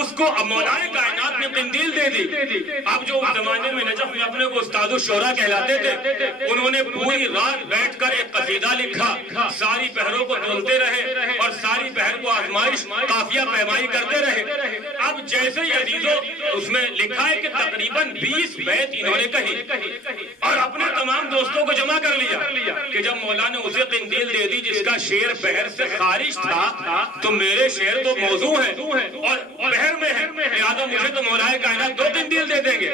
اس کو مولا کائنات نے قندیل دے دی۔ اب جو اس زمانے میں نجف میں اپنے کو استاد الشعراء کہلاتے تھے، انہوں نے پوری رات بیٹھ کر ایک قصیدہ لکھا، ساری پہروں کو تولتے رہے اور ساری پہر کو آزمائش قافیہ پیمائی کرتے رہے۔ اب جیسے ہی عزیزو اس میں لکھا ہے کہ تقریباً 20 بیت انہوں نے کہی اور اپنے تمام دوستوں کو جمع کر لیا کہ جب مولا نے اسے قندیل دے دی جس کا شعر بحر سے خارج تھا تو میرے شعر تو موضوع ہے اور بحر میں ہے، لہذا مجھے تو مولا کائنات دو قندیل دے دیں گے۔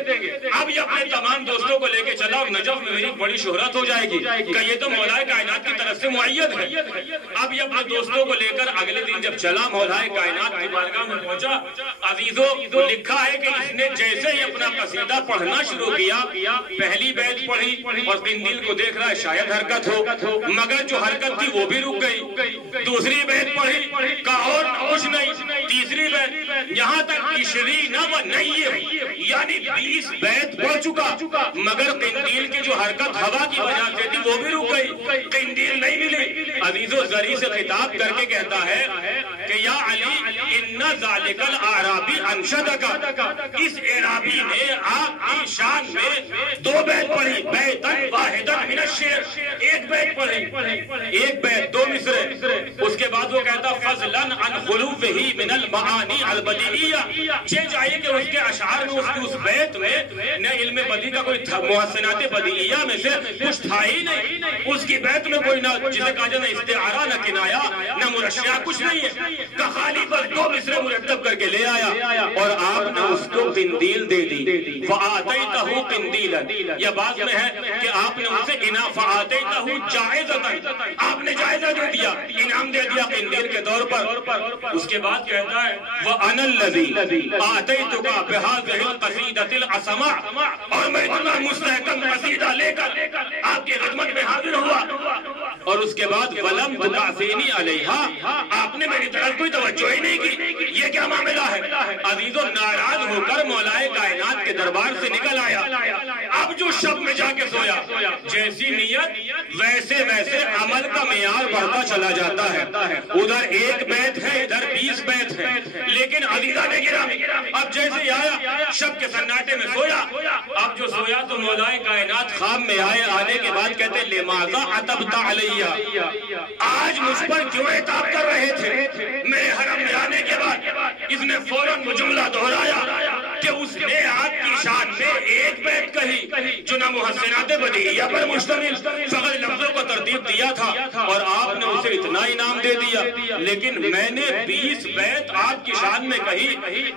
اب یہ اپنے تمام دوستوں کو لے کے چلا اور نجف میں میری بڑی شہرت ہو جائے گی کہ یہ تو مولا کائنات کی طرف سے معید ہے۔ اب یہ اپنے دوستوں کو لے کر اگلے دن جب چلا مولا کائنات کی بارگاہ میں پہنچا، عزیزو لکھا ہے کہ اس نے جیسے ہی اپنا قصیدہ پڑھنا شروع کیا، پہلی بیت پڑھی اور قندیل کو دیکھ رہا ہے شاید حرکت ہو، مگر جو حرکت تھی وہ بھی رک گئی۔ دوسری بیت پڑھی کہا اور کچھ نہیں، تیسری بیت یہاں تک عشری نہ و نہیں، یعنی 20 بیت پڑھ چکا مگر قندیل کی جو حرکت ہوا کی وجہ سے تھی وہ بھی رک گئی، قندیل نہیں ملی۔ عزیزو زری سے خطاب کر کے کہتا ہے کہ یا علی ان ذالک الاعرابی انشدک، اس اعرابی نے آپ کی شان میں دو بیت پڑھی، بیتن واحدن من الشعر، ایک بیت پڑھی، ایک بیت دو مصرے۔ اس کے بعد وہ کہتا فضلا عن خلوفہ من المعانی البدیعیہ، یہ چاہیے کہ اس کے اشعار میں اس بیت میں نہ علم بدیع کا کوئی محسنات بدیعیہ میں سے کچھ تھا ہی نہیں، اس کی بیت میں کوئی نہ جسے کہا جائے نہ استعارہ نہ کنایا نہ مرشیہ کچھ نہیں ہے، کہ خالی بس دو مصرے مرتب کر کے لے آیا اور آپ نے اس کو قندیل دے دی۔ وَآتَيْتَهُ قِنْدِيلًا، یہ بات میں ہے کہ آپ نے اسے فآتیتہ جائزۃ، آپ نے جائزہ دے دیا، انعام دے دیا قندیل کے طور پر۔ اس کے بعد کہتا ہے وَأَنَا الَّذِي آتَيْتُكَ بِهَذِهِ الْقَصِيدَةِ الْأَسَمَعَ، اور میں اتنا مستحکم قصیدہ لے کر آپ کی خدمت میں حاضر ہوا، اور اس کے بعد وَلَمْ تُبْعَثِنِي عَلَيْهَا، آپ نے میری طرف کوئی توجہ ہی نہیں کی، یہ کیا معاملہ ہے؟ عزیزو ناراض ہو کر مولا کائنات کے دربار سے نکل آیا۔ اب جو شب میں جا کے سویا، جیسی نیت ویسے ویسے عمل کا معیار بڑھتا چلا جاتا ہے، ادھر ایک بیت ہے ادھر 20 بیت ہے، لیکن عزیزان گرامی اب جیسے ہی آیا شب کے سناٹے میں سویا، اب جو سویا تو مولا کائنات خواب میں آئے، آنے کے بعد کہتے لماذا عتبت علیہ، آج مجھ پر کیوں عتاب کر رہے تھے؟ میرے حرم میں آنے کے بعد اس نے فوراً وہ جملہ دہرایا کہ اس نے آپ کی شان میں ایک بیت کہی جو نہ محسنات بدیعیہ پر مشتمل، فقط لفظوں کو ترتیب دیا تھا اور آپ نے اسے اتنا انعام دے دیا، لیکن میں نے 20 بیت آپ کی شان میں کہی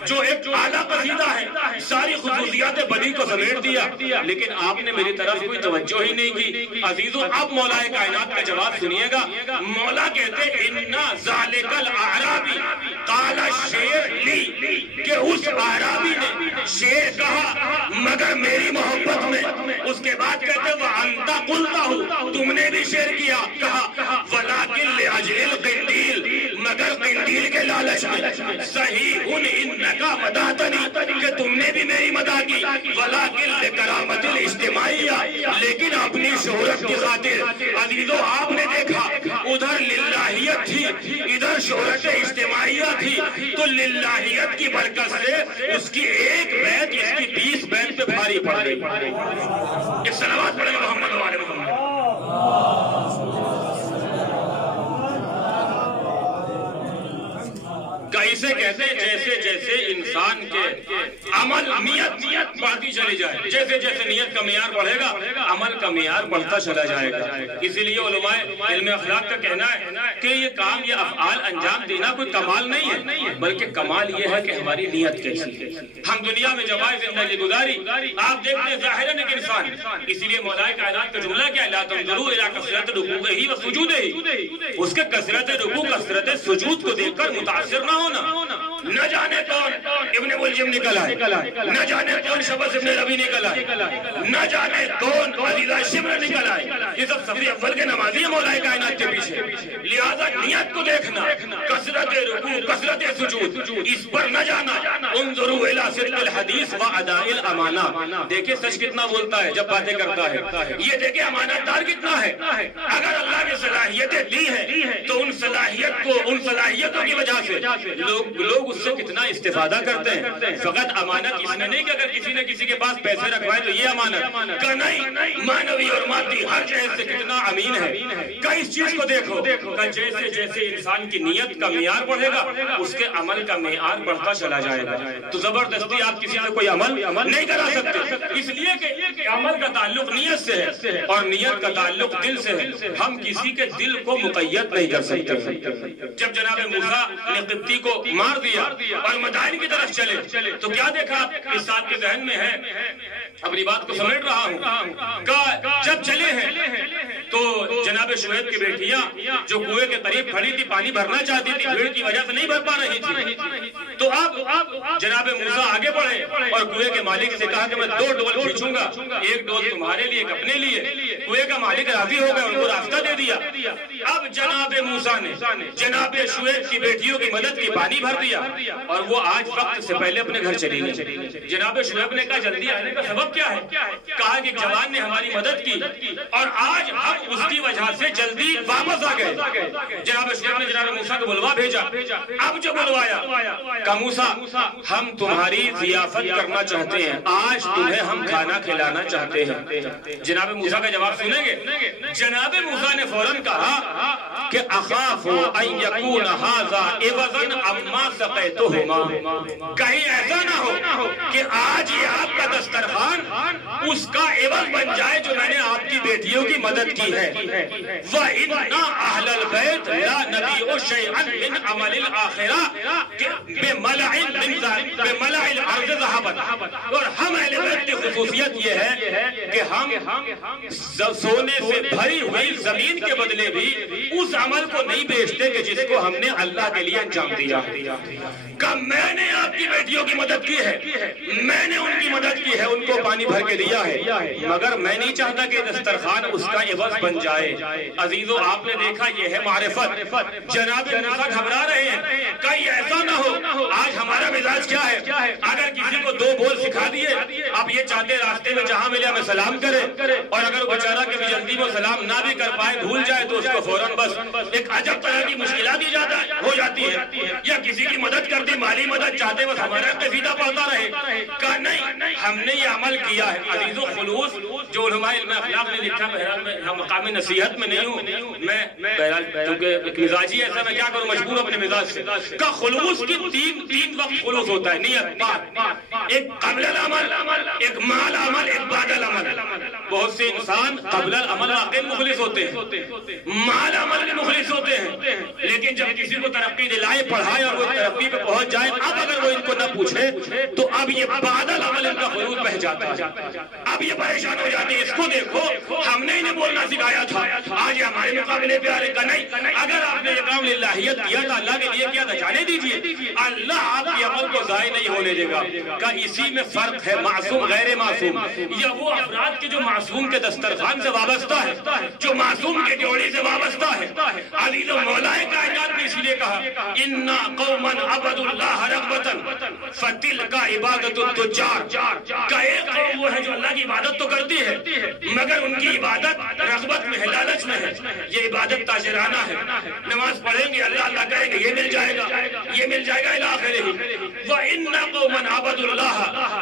جو ایک اعلیٰ قصیدہ ہے، ساری خصوصیات بدیع کو سمیٹ دیا، لیکن آپ نے میری طرف کوئی توجہ ہی نہیں کی۔ عزیزو اب مولا کائنات کا جواب سنیے گا، مولا کہتے اِنَّا ذَلِكَ الْأَعْرَابِ قَالَ الشِّعْرُ لِي، کہ اس اعرابی نے شعر کہا مگر میری محبت میں۔ اس کے بعد کہتے وَأَنْتَ قُلْتَهُ، تم نے بھی شعر کیا کہا وَلَكِنْ لِأَجْلِ الْقِنْدِيلِ، مگر قندیل کے لالچ میں۔ صحیح اِنَّكَ مَدَحْتَنِي، کہ تم نے بھی میری مدح کی، وَلَكِنْ لِكَرَامَةِ الْاجْتِمَاعِيَّةِ، لیکن اپنی شہرت کی خاطر۔ عزیزو آپ نے دیکھا ادھر للہیت تھی ادھر شہرت اجتماعیہ تھی، تو للہیت کی برکت سے اس کی ایک بیت اس کی 20 بیت پہ بھاری پڑ گئی۔ ایک صلوات پڑھیں محمد و آل محمد۔ کیسے کہتے جیسے جیسے انسان کے عمل نیت بڑھتی چلی جائے، جیسے جیسے نیت کا معیار بڑھے گا عمل کا معیار بڑھتا چلا جائے گا۔ اسی لیے علماء علم اخلاق کا کہنا ہے کہ یہ کام یہ افعال انجام دینا کوئی کمال نہیں ہے، بلکہ کمال یہ ہے کہ ہماری نیت کیسی ہے۔ ہم دنیا میں جب آئے زندگی گزاری، آپ دیکھتے ہیں ظاہراً ایک انسان، اسی لیے مولا کائنات کا جملہ کیا ہے لا تنظروا الی کثرت رکوعہ و سجودہ، اس کے کثرت رکوع کثرت سجود کو دیکھ کر متاثر نہ ہونا۔ نہ جانے کون ابن ملجم نکل آئے، نہ جانے کون شبس ابن ربی نکل آئے، نہ جانے کون عزیزہ شمر نکل آئے، یہ سب صفی اول کے نمازی مولا کائنات کے پیچھے۔ لہذا نیت کو دیکھنا، کثرت رکوع کثرت سجود، اس پر نہ جانا۔ انظروا الی صدق الحدیث و اداء الامانہ، دیکھیں سچ کتنا بولتا ہے جب باتیں کرتا ہے، یہ دیکھیں امانت دار کتنا ہے۔ اگر اللہ نے صلاحیتیں دی ہیں تو ان صلاحیتوں کی وجہ سے لوگ اس سے کتنا استفادہ کرتے ہیں۔ فقط امانت اس میں نہیں کہ اگر کسی نے کسی کے پاس پیسے رکھوائے تو یہ امانت کا نہیں، مانوی اور مادی ہر جہت سے کتنا امین ہے۔ اس چیز کو دیکھو کہ جیسے جیسے انسان کی نیت کا معیار بڑھے گا اس کے عمل کا معیار بڑھتا چلا جائے گا۔ تو زبردستی آپ کسی سے کوئی عمل نہیں کرا سکتے، اس لیے کہ عمل کا تعلق نیت سے ہے اور نیت کا تعلق دل سے ہے۔ ہم کسی کے دل کو مقید نہیں کر سکتے۔ جب جناب موسیٰ نے قبطی کو مار دیا اور مدائن کی طرف چلے تو کیا دیکھا؟ اس ساتھ کے ذہن میں ہے، اپنی بات کو سمیٹ رہا ہوں، جب چلے ہیں تو جناب شعیب کی بیٹیاں جو کنویں کے قریب کھڑی تھی پانی بھرنا چاہتی تھی، بھیڑ کی وجہ سے نہیں بھر پا رہی تھی، تو اب جناب موسیٰ آگے بڑھے اور کنویں کے مالک سے کہا کہ میں 2 ڈول کھینچوں گا، ایک ڈول تمہارے لیے ایک اپنے لیے۔ کنویں کا مالک راضی ہو گیا، ان کو راستہ دے دیا۔ اب جناب موسیٰ نے جناب شعیب کی بیٹیوں کی مدد کی، پانی بھر دیا اور وہ آج وقت سے پہلے اپنے گھر چلی گئی۔ جناب شعیب نے کہا جلدی آنے کا سبب کیا ہے؟ کہا کہ جوان نے ہماری مدد کی اور آج ہم اس کی وجہ سے جلدی واپس آ گئے۔ جناب شعیب نے جناب موسیٰ کو بلوا بھیجا۔ اب جو بلوایا کہا موسیٰ ہم تمہاری ضیافت کرنا چاہتے ہیں، آج تمہیں ہم کھانا کھلانا چاہتے ہیں۔ جناب موسیٰ کا جواب سنیں گے؟ جناب موسیٰ نے فوراً کہا کہ اخاف ان یکون ھذا عوضا عما سقیتہما، کہیں ایسا نہ ہو کہ آج یہ آپ کا دسترخوان اس کا عوض بن جائے جو میں نے آپ کی بیٹیوں کی مدد کی ہے۔ وَإِنَّ أَهْلَ الْبَيْتِ لَا نَبِيعُ شَيْئًا مِنْ عَمَلِ الْآخِرَةِ بِمَلَعِ الْأَرْضِ ذَهَبًا۔ اور ہم اہل بیت کی خصوصیت یہ ہے کہ ہم سونے سے بھری ہوئی زمین کے بدلے بھی اس عمل کو نہیں بیچتے کہ جس کو ہم نے اللہ کے لیے انجام دیا۔ کہ میں نے آپ کی بیٹیوں کی مدد کی ہے، میں نے ان کی مدد کی ہے، ان کو پانی بھر کے دیا ہے، مگر میں نہیں چاہتا کہ دسترخوان اس کا عوض بن جائے۔ عزیزو آپ نے دیکھا یہ ہے معرفت۔ جناب موسیٰ گھبرا رہے ہیں کہیں ایسا نہ ہو، آج ہمارا مزاج کیا ہے، اگر کسی کو دو بول سکھا دیے، اب یہ چاہتے راستے میں جہاں ملے ہمیں سلام کرے، اور اگر بیچارہ کبھی جلدی میں سلام نہ بھی کر پائے، بھول جائے تو اس کو فوراً بس ایک عجب طرح کی مشکلات ہو جاتی ہے، یا کسی کی مدد کر دی، مالی مدد چاہتے بس ہمارا قصیدہ پڑھتا رہے۔ کہا نہیں، ہم نے یہ عمل کیا ہے۔ عزیز و خلوص جو علماء علم اخلاق نے لکھا، بہرحال میں مقام نصیحت میں نہیں ہوں، میں بہرحال کیونکہ ایک مزاجی ایسا میں کیا کروں، مجبور اپنے مزاج سے۔ کہ خلوص کی تین وقت خلوص ہوتا ہے، نیت، بات، ایک قبل العمل، ایک مع العمل، ایک بعد العمل۔ بہت سے انسان قبل العمل واقعی مخلص ہوتے ہیں، مع العمل بھی مخلص ہوتے ہیں، لیکن جب کسی کو ترقی دلائے، پڑھائے اور وہ ترقی پہ پہنچ جائے، اب اگر وہ ان کو نہ پوچھے تو اب یہ بعد العمل ان کا خلوص بہ جاتا ہے، اب یہ پریشان ہو جاتے ہیں۔ اس کو دیکھو، ہم نے انہیں بولنا سکھایا تھا، آج ہمارے مقابلے پہ آرے کا نہیں، اگر آپ نے یہ کام للہیت کیا تھا، اللہ کے لیے کیا تھا، جانے دیجئے، اللہ آپ کی عمل کو ضائع نہیں ہونے دے گا۔ کہ اسی میں فرق ہے معصوم غیر معصوم، یا وہ افراد کے جو معصوم کے دسترخوان سے وابستہ ہے، جو معصوم کے جوڑی سے وابستہ ہے۔ عزیز و مولا کائنات نے اس لیے کہا اِنَّا قَوْمًا عَبَدُوا اللَّهَ رَغْبَةً فَتِلْكَ عِبَادَةُ التُّجَّارِ۔ کہ ایک قوم وہ ہے جو اللہ کی عبادت تو کرتی ہے، مگر ان کی عبادت رغبت میں ہے، لالچ میں ہے، یہ عبادت تاجرانہ ہے۔ نماز پڑھیں گے، اللہ اللہ کہیں گے، یہ مل جائے گا، یہ مل جائے گا، الی آخرہ۔ وَإِنَّ قَوْمًا عَبَدُوا اللَّهَ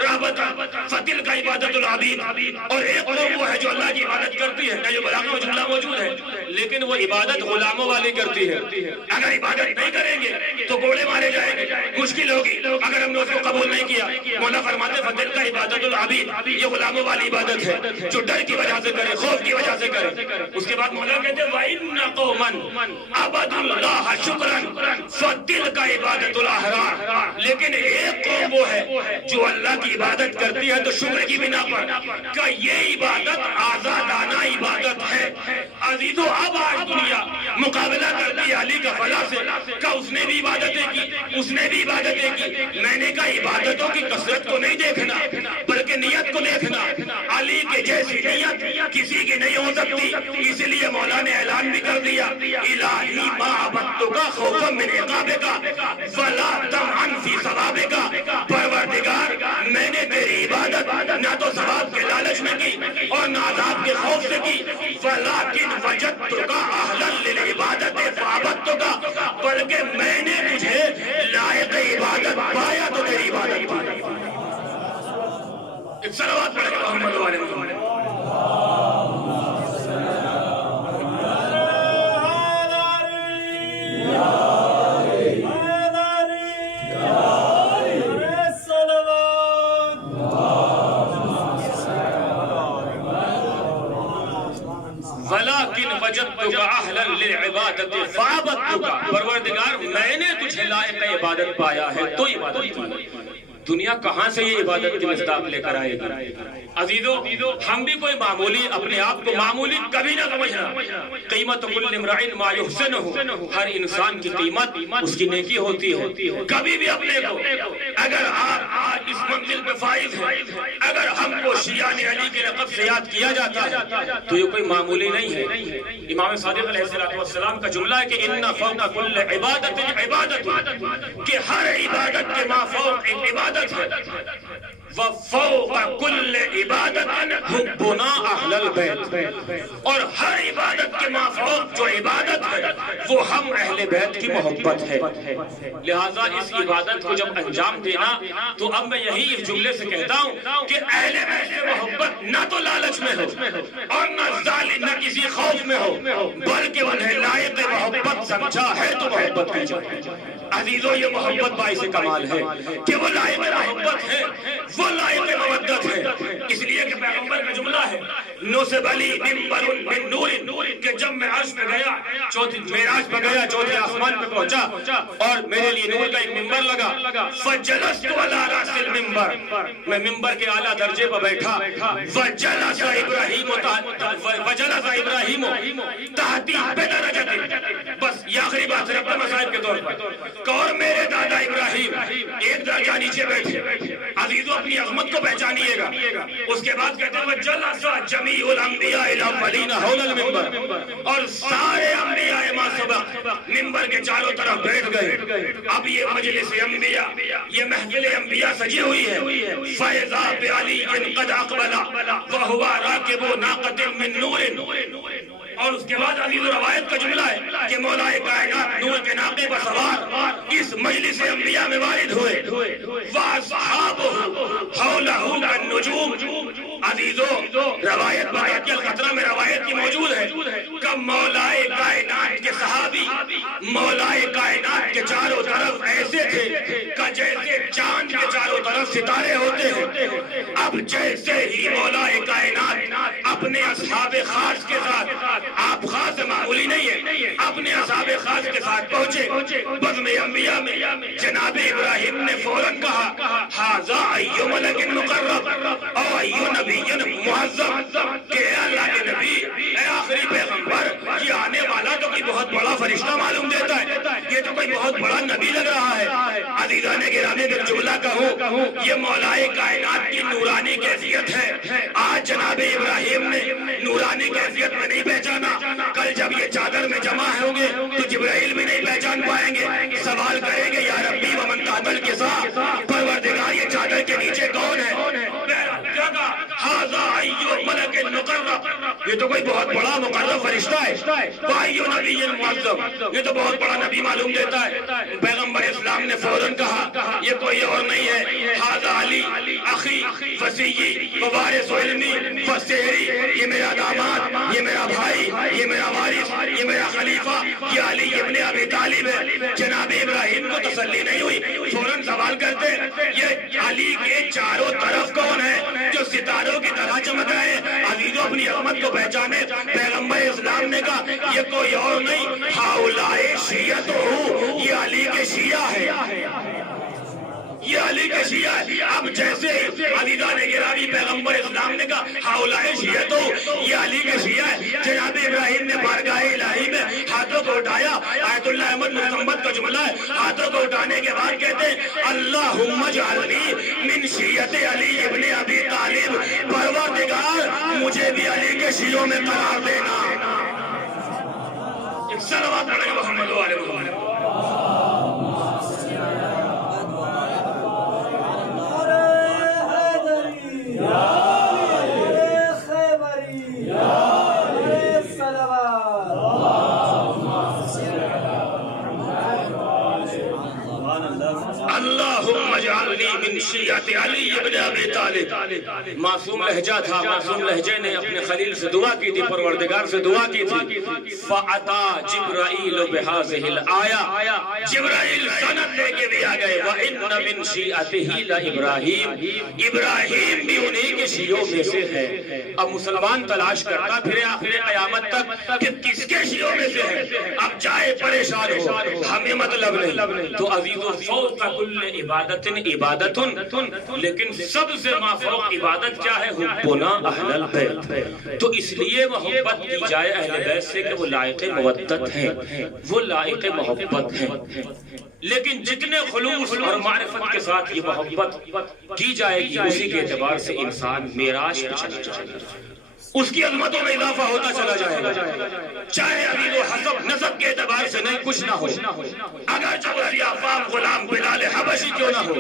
رَغْبَةً فَتِلْكَ عِبَادَةُ الْعَبِيدِ۔ اور ایک قوم وہ ہے جو اللہ کی عبادت کرتی ہے، یہ بلاغہ میں جملہ موجود ہے، لیکن وہ عبادت غلاموں والی کرتی ہے۔ اگر عبادت نہیں کریں گے تو گوڑے مارے جائیں گے، مشکل ہوگی اگر ہم نے اس کو قبول نہیں کیا۔ مولا فرماتے فَتِلْكَ عِبَادَةُ الْعَبِيدِ، یہ غلاموں والی عبادت ہے جو ڈر کی وجہ سے کرے، خوف کی وجہ سے کرے۔ اس کے بعد مولا کہتے ہیں وَإِنَّ قَوْمًا عَبَدُوا اللَّهَ شُكْرًا فَتِلْكَ عِبَادَةُ الْأَحْرَارِ۔ لیکن ایک قوم وہ ہے جو اللہ کی عبادت کرتی ہے تو شکر کی بنا پر، کہ یہ عبادت آزادانہ عبادت ہے۔ عزیزو اب آج دنیا مقابلہ کرتی ہے علی کا فلاں سے، کہ اس نے بھی عبادتیں کی، اس نے بھی عبادتیں کی۔ میں نے کہا عبادتوں کی کثرت کو نہیں دیکھنا بلکہ نیت کو دیکھنا۔ علی کے جیسی نیت کسی کی نہیں ہو سکتی، اس لیے مولا نے اعلان بھی کر دیا الہی ما عبدتک خوفا من عقابک ولا طمعا فی ثوابک۔ پروردگار میں نے تیری عبادت نہ تو ثواب کے لالچ میں کی اور نہ عذاب کے خوف سے کی، ولکن وجدتک اہلا للعبادت فعبدتک، بلکہ میں نے تجھے لائق عبادت پایا تو تیری عبادت کی۔ ایک صلوات پڑھیں محمد و آل محمد۔ وَلَكِنْ وَجَدْتُكَ أَهْلًا لِلْعِبَادَةِ فَعَبَدْتُكَ، پروردگار میں نے تجھے لائق عبادت پایا ہے تو عبادت کی۔ دنیا کہاں سے یہ عبادت کی مصداق لے کر آئے گی؟ عزیزو ہم بھی کوئی معمولی اپنے آپ کو معمولی کبھی نہ سمجھنا۔ قیمت کل امرئ ما یحسنہ، ہر انسان کی قیمت اس کی نیکی ہوتی ہے۔ کبھی بھی اپنے کو اگر آپ آج اس منزل پہ فائز ہیں، اگر ہم کو شیعہ علی کے لقب سے یاد کیا جاتا ہے تو یہ کوئی معمولی نہیں ہے۔ امام صادق علیہ السلام کا جملہ ہے کہ ان فوق کل عبادت عبادت، کہ ہر عبادت کے ما فوق ایک عبادت ہے، وفوق کل عبادت حبنا اہل البیت، اور ہر عبادت کے ما فوق جو عبادت ہے وہ ہم اہل بیت کی محبت ہے۔ لہٰذا اس عبادت کو جب انجام دینا تو اب میں یہی اس جملے سے کہتا ہوں کہ اہل بیت سے محبت نہ تو لالچ میں ہو اور نہ کسی خوف میں ہو، بلکہ انہیں لائق محبت سمجھا ہے تو محبت کی جائے۔ عزیزو یہ محبت باعث کمال ہے کہ وہ لائق محبت ہے، وہ لائق مودت ہے۔ اس لیے کہ پیغمبر کا جملہ ہے نصب لی منبر من نور، کہ جب میں عرش معراج پہ گیا، چوتھے آسمان پہ پہنچا اور میرے لیے نور کا ایک ممبر لگا، فجلست علی راس المنبر، میں ممبر کے اعلیٰ درجے پر بیٹھا، وجلس ابراہیم تحتی بدرجۃ، بس یہ آخری بات صرف مسائب کے طور پر، اور میرے دادا ابراہیم ایک درجہ نیچے بیٹھے۔ عزیزو اپنی عظمت کو پہچانیے گا۔ اس کے بعد کہتے ہیں وجلس جمیع الانبیاء الاولین حول المنبر، اور سارے انبیاء ما سبق منبر کے چاروں طرف بیٹھ گئے۔ اب یہ مجلس انبیاء، یہ محفل انبیاء سجی ہوئی ہے۔ فَإِذَا بِعَلِيٍّ قَدْ أَقْبَلَ وَهُوَ رَاكِبُ نَاقَةٍ مِّن نُورٍ، اور اس کے بعد عزیز روایت کا جملہ ہے کہ مولا کائنات نور کے ناقے پر سوار اس مجلس انبیاء میں وارد ہوئے، وَأَصْحَابُهُ حَوْلَهُ كَالنُّجُومِ۔ عزیزو روایت بایت کے القطرہ میں روایت کی موجود ہے کہ مولا کائنات کے صحابی مولا کائنات کے چاروں طرف ایسے تھے کہ جیسے چاند کے چاروں طرف ستارے ہوتے ہیں۔ اب جیسے ہی مولا کائنات اپنے اصحاب خاص کے ساتھ، آپ خاص معمولی نہیں ہے، اپنے اصحاب خاص کے ساتھ پہنچے بزم انبیاء میں، جناب ابراہیم نے فوراً کہا ھذا ای ملک مقرب او ای نبی معظم، کہ اے اللہ کے نبی، اے آخری پیغمبر، یہ آنے والا تو کوئی بہت بڑا فرشتہ معلوم دیتا ہے، یہ تو کوئی بہت بڑا نبی لگ رہا ہے۔ عزیزان گرامی اگر جملہ کہوں، یہ مولا کائنات کی نورانی کیفیت ہے۔ آج جناب ابراہیم نے نورانی کیفیت میں نہیں پہچانا، کل جب یہ چادر میں جمع ہوں گے تو جبرائیل بھی نہیں پہچان پائیں گے، سوال کریں گے یا ربی ومن تحت الکساء، پروردگار یہ چادر کے نیچے کون ہے؟ ھذا ای ملک مقرب، یہ تو کوئی بہت بڑا مقرب فرشتہ ہے، وای نبی معظم، یہ تو بہت بڑا نبی معلوم دیتا ہے۔ پیغمبر اسلام نے فوراً کہا یہ کوئی اور نہیں ہے، ھذا علی اخی وصی ووارث علمی وسحری، یہ میرا داماد، یہ میرا بھائی، یہ میرا وارث، یہ میرا خلیفہ، یہ علی ابن ابی طالب ہے۔ جناب ابراہیم کو تسلی نہیں ہوئی، فوراً سوال کرتے یہ علی کے چاروں طرف کون ہے جو ستاروں کی طرح چمک رہے ہیں؟ عزیزو اپنی عظمت کو پہچانے، پیغمبر اسلام نے کہا یہ کوئی اور نہیں، ہاؤلائے شیعتہ، یہ علی کے شیعہ ہے، یہ علی کے شیعہ ہے۔ اب جیسے عزیزان گرامی پیغمبر اسلام نے کہا ہاؤلائے شیعتہ، یہ علی کے شیعہ ہے، جناب ابراہیم نے بارگاہ الہی میں ہاتھوں کو اٹھایا۔ آیت اللہ احمد محمد کا جملہ ہے، ہاتھوں کو اٹھانے کے بعد کہتے ہیں اللہم اجعلنی من شیعت علی ابن ابی طالب، پروردگار مجھے بھی علی کے شیعوں میں قرار دینا۔ ایک صلوات پڑھیں محمد و آل محمد۔ اللہم اجعلنی من شیعت علی ابن ابی طالب۔ معصوم لہجہ تھا، معصوم لہجے نے اپنے خلیل سے دعا کی تھی، پروردگار سے دعا کی تھی۔ فَأَتَا جِبْرَائِیلُ بِهَذِهِ الْآیَةِ، جبرائیل سند لے کے بھی آ گئے، وَإِنَّ مِن شِیعَتِهِ لَإِبْرَاہِیم، ابراہیم بھی انہی کے شیعوں میں سے ہے۔ اب مسلمان تلاش کرتا پھرے آخر قیامت تک کہ کس کے شیعوں میں سے ہے، اب جائے پریشان ہو، ہمیں مطلب نہیں۔ تو عزیزو فوق کل عبادت عبادت، لیکن سب سے مافوق عبادت کیا ہے؟ حبنا اہل البیت۔ تو اس لیے محبت کی جائے اہل بیت سے کہ وہ لائق مودت ہیں، وہ لائق محبت ہیں، لیکن جتنے خلوص اور معرفت کے ساتھ یہ محبت کی جائے گی اسی کے اعتبار سے انسان معراج پہ چلا جائے گا، اس کی عظمتوں میں اضافہ ہوتا چلا جائے گا، چاہے عزیز و حسب نسب کے اعتبار سے نہیں کچھ نہ ہو، اگر چوسی آفاق غلام بلال حبشی کیوں نہ ہو،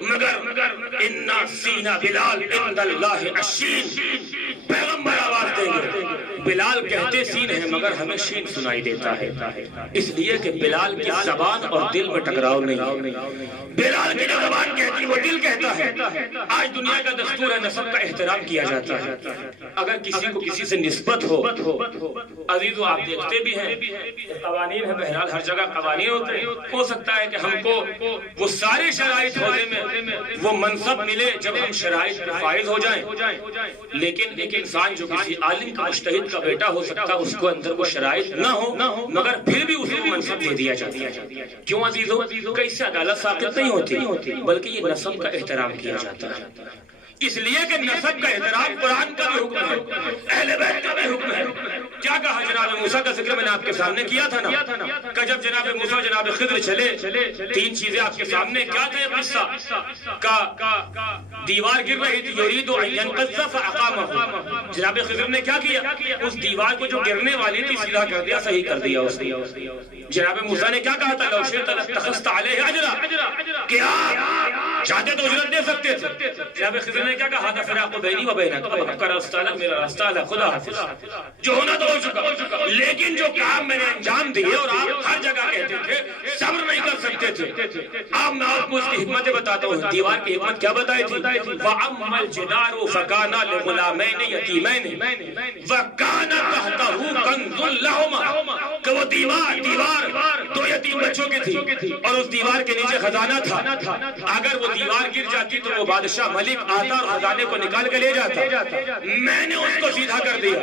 مگر اِنَّا سِینَ بلال عند اللہ الشین، پیغمبر آواز دیں گے، بلال کہتے سین ہے مگر ہمیں شین سنائی دیتا ہے، اس لیے کہ بلال کی زبان اور دل میں ٹکراؤ نہیں، بلال کی جو زبان کہتی وہ دل کہتا ہے۔ آج دنیا کا دستور ہے نسب کا احترام کیا جاتا ہے، اگر کسی کو کسی سے نسبت ہو، عزیزو آپ دیکھتے بھی ہیں قوانین ہے، بہرحال ہر جگہ قوانین ہوتے ہیں، ہو سکتا ہے کہ ہم کو وہ سارے شرائط حوزے میں وہ منصب ملے جب ہم شرائط پر فائز ہو جائیں، لیکن ایک انسان جو کسی عالم کا مجتہد کا بیٹا ہو سکتا اس کو اندر وہ شرائط نہ ہو مگر پھر بھی اسے منصب دے دیا جاتا ہے. کیوں عزیزو؟ کہ اس سے عدالت ساقط نہیں ہوتی بلکہ یہ نسب کا احترام کیا جاتا ہے. اس لیے کہ نسب کا احترام قرآن کا بھی حکم ہے, اہل بیت کا بھی حکم ہے. کیا کہا جناب موسیٰ کا ذکر میں نے آپ کے سامنے کیا تھا نا کہ جب جناب موسیٰ جناب خضر چلے تین چیزیں آپ کے سامنے. کیا تھا یہ قصہ؟ کا دیوار گر رہی تھی یرید ان ينقض فاقامہ. جناب خضر نے کیا کیا؟ اس دیوار کو جو گرنے والی تھی سیدھا کر دیا, صحیح کر دیا اس نے. جناب موسیٰ نے کیا کہا تھا؟ لو شئت لاتخذت علیہ اجرا, کہ آپ چاہتے تو اجرت دے سکتے تھے. جناب خضر نے کیا کہا تھا؟ فراق بینی و بینک, اب کا راستہ الگ میرا راستہ الگ, خدا حافظ. جو ہونا تو ہو چکا, لیکن جو کام میں نے انجام دیے اور آپ ہر جگہ کہتے تھے صبر نہیں کر سکتے تھے. اب میں آپ کو اس کی حکمتیں بتاتا ہوں. دیوار کی حکمت کیا بتائی تھی؟ وَأَمَّا الْجِدَارُ فَكَانَ لِغُلَامَيْنِ يَتِيمَيْنِ وَكَانَ تَحْتَهُ كَنْزٌ لَهُمَا, کہ وہ دیوار دو یتیم بچوں کی تھی اور اس دیوار کے نیچے خزانہ تھا. اگر وہ دیوار گر جاتی تو وہ بادشاہ ملک آتا اور خزانے کو نکال کے لے جاتا. میں نے اس کو سیدھا کر دیا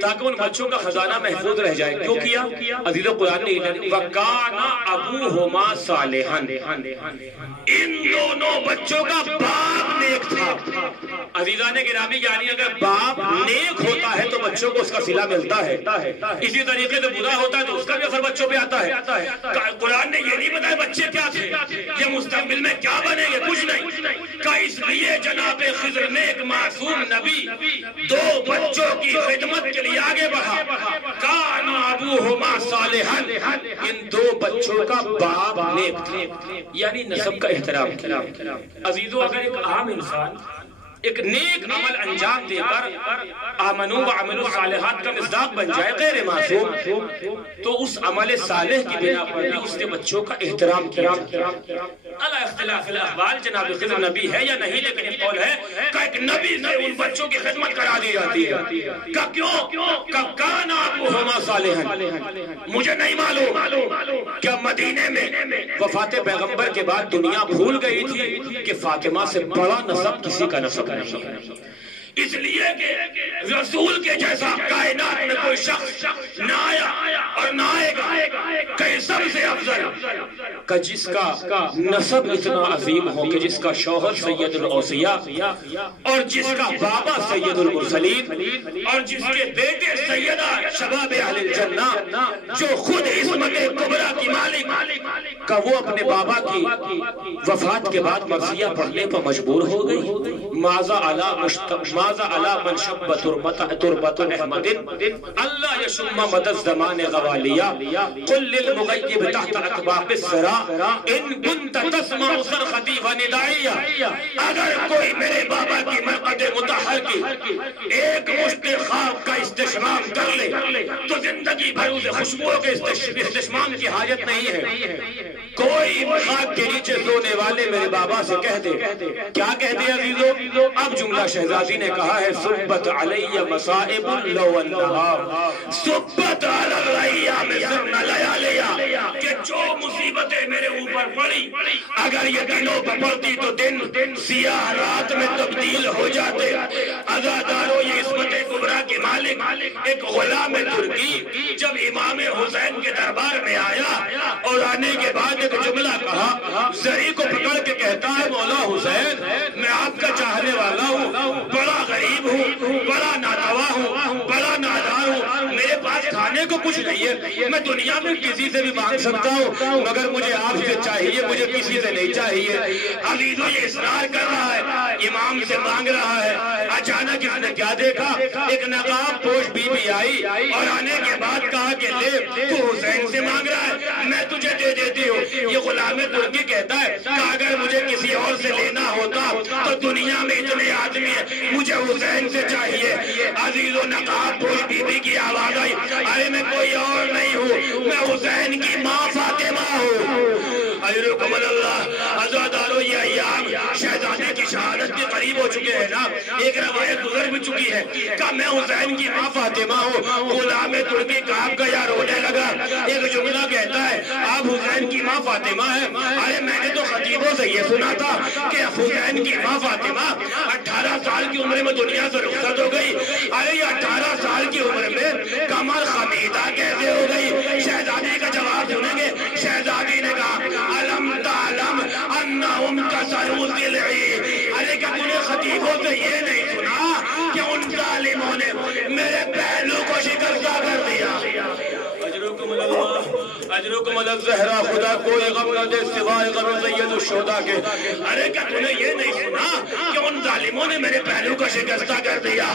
تاکہ ان بچوں کا خزانہ محفوظ رہ جائے. کیوں کیا عزیزو؟ قرآن نے وَكَانَ أَبُوهُمَا صَالِحًا, ان دونوں بچوں کا باپ نیک تھا. عزیزان گرامی, یعنی اگر باپ نیک ہوتا ہے تو بچوں کو اس کا صلہ ملتا ہے. اسی طریقے سے برا ہوتا ہے تو اس کا بھی اثر بچوں پہ آتا ہے. قرآن نے یہ نہیں بتایا بچے کیا تھے, یہ مستقبل میں کیا بنیں گے, کچھ نہیں. کہ اس لیے جناب خضر نے ایک معصوم نبی دو بچوں کی خدمت کے لیے آگے بڑھا. کان ابوہما صالحا, ان دو بچوں کا باپ نیک تھا, یعنی نسب کا احترام کیا. عزیزو, اگر ایک عام انسان ایک نیک عمل انجام دے کر آمنو وعملو صالحات کا مصداق بن جائے غیر معصوم, تو اس عمل صالح کی بنا پر بھی اس نے بچوں کا احترام کیا. اللہ اختلاف الاحوال, جناب خضر نبی ہے یا نہیں, لیکن ایک قول ہے کہ ایک نبی سے ان بچوں کی خدمت کرا دی جاتی ہے. کہ کیوں؟ کہ کان ابوہما صالحا. مجھے نہیں معلوم کہ مدینے میں وفات پیغمبر کے بعد دنیا بھول گئی تھی کہ فاطمہ سے بڑا نسب کسی کا نسب نہیں ہے. اس لیے کہ رسول کے جیسا کائنات میں کوئی شخص نہ آیا اور نہ آئے گا کہ سب سے افضل, کہ جس کا نسب اتنا عظیم ہو, کہ جس کا شوہر سید الاوصیاء اور جس کا بابا سید المرسلین اور جس کے بیٹے سیدہ شباب اہل الجنہ, جو خود عصمت کبریٰ کی مالک, کہ وہ اپنے بابا کی وفات کے بعد مرثیہ پڑھنے پر مجبور ہو گئی. ماذا علی من شب تربت احمد اللہ یشم مد الزمان غوالیا قل للمغیب تحت اطباق السرا ان كنت تسمع صرختی و ندائیا. اگر کوئی میرے بابا کی مرقد مطہر کی ایک مشت خاک کا استشمام کر لے تو زندگی بھر اسے خوشبوؤں کے استشمام کی حاجت نہیں ہے. کوئی خاک کے نیچے سونے والے میرے بابا سے کہہ دے. کیا کہہ دے عزیزو؟ اب جملہ شہزادی نے کہا ہے صبت علی مصائب لو انہا, صبت علی الایام سرن لیالیا, کہ جو مصیبتیں میرے اوپر پڑی اگر یہ دنوں پر پڑتی تو دن سیاہ رات میں تبدیل ہو جاتے. عزادارو, یہ عصمت کبریٰ کے مالک ایک غلام ترکی جب امام حسین کے دربار میں آیا اور آنے کے بعد ایک جملہ کہا, زری کو پکڑ کے کہتا ہے مولا حسین میں آپ کا چاہنے والا ہوں, بڑا غریب ہوں, بڑا ناتوا ہوں, بڑا نادار ہوں, میرے پاس کھانے کو کچھ نہیں ہے, میں دنیا میں کسی سے بھی مانگ سکتا ہوں مگر مجھے آپ سے چاہیے, مجھے کسی سے نہیں چاہیے. عزیزو, یہ اصرار کر رہا ہے, امام سے مانگ رہا ہے. اچانک اس نے کیا دیکھا, ایک نقاب پوش بی بی آئی اور آنے کے بعد کہا کہ لے تو حسین سے مانگ رہا ہے, میں تجھے دے دیتی ہوں. یہ غلام ترکی کہتا ہے کہ اگر مجھے کسی اور سے لینا ہوتا تو دنیا میں اتنے آدمی ہیں, مجھے حسین سے چاہیے. عزیز و نقاب پوش بی بی کی آواز آئی, ارے میں کوئی اور نہیں ہوں, میں حسین کی ماں فاطمہ ہوں. اجرکم اللہ. عزادارو, یہ ایام شہزادے کی شہادت کے قریب قریب ہو چکے ہیں نا. ایک روایت گزر بھی چکی ہے کہ میں حسین کی ماں فاطمہ ہوں. غلام ترکی کعب گیا رونے لگا. ایک جملہ کہتا ہے آپ حسین کی ماں فاطمہ ہے. ارے میں نے تو خطیبوں سے یہ سنا تھا کہ حسین کی ماں فاطمہ 18 سال کی عمر میں دنیا سے رخصت ہو گئی. ارے یہ 18 سال کی عمر میں کمر خمیدہ کیسے ہو گئی؟ شہزادی کا جواب سنیں گے. شہزادی نے کہا علم تعلم انہم کسروا ضلعی. ارے کیا تم نے خطیبوں سے یہ نہیں سنا کہ ان ظالموں نے میرے پہلو کو شکستہ کر دیا؟ اجرکم اللہ اجرکم الزہرا. خدا کوئی غم نہ دے سوائے غم سید الشہداء کے. ارے کیا تم نے یہ نہیں سنا کہ ان ظالموں نے میرے پہلو کو شکستہ کر دیا؟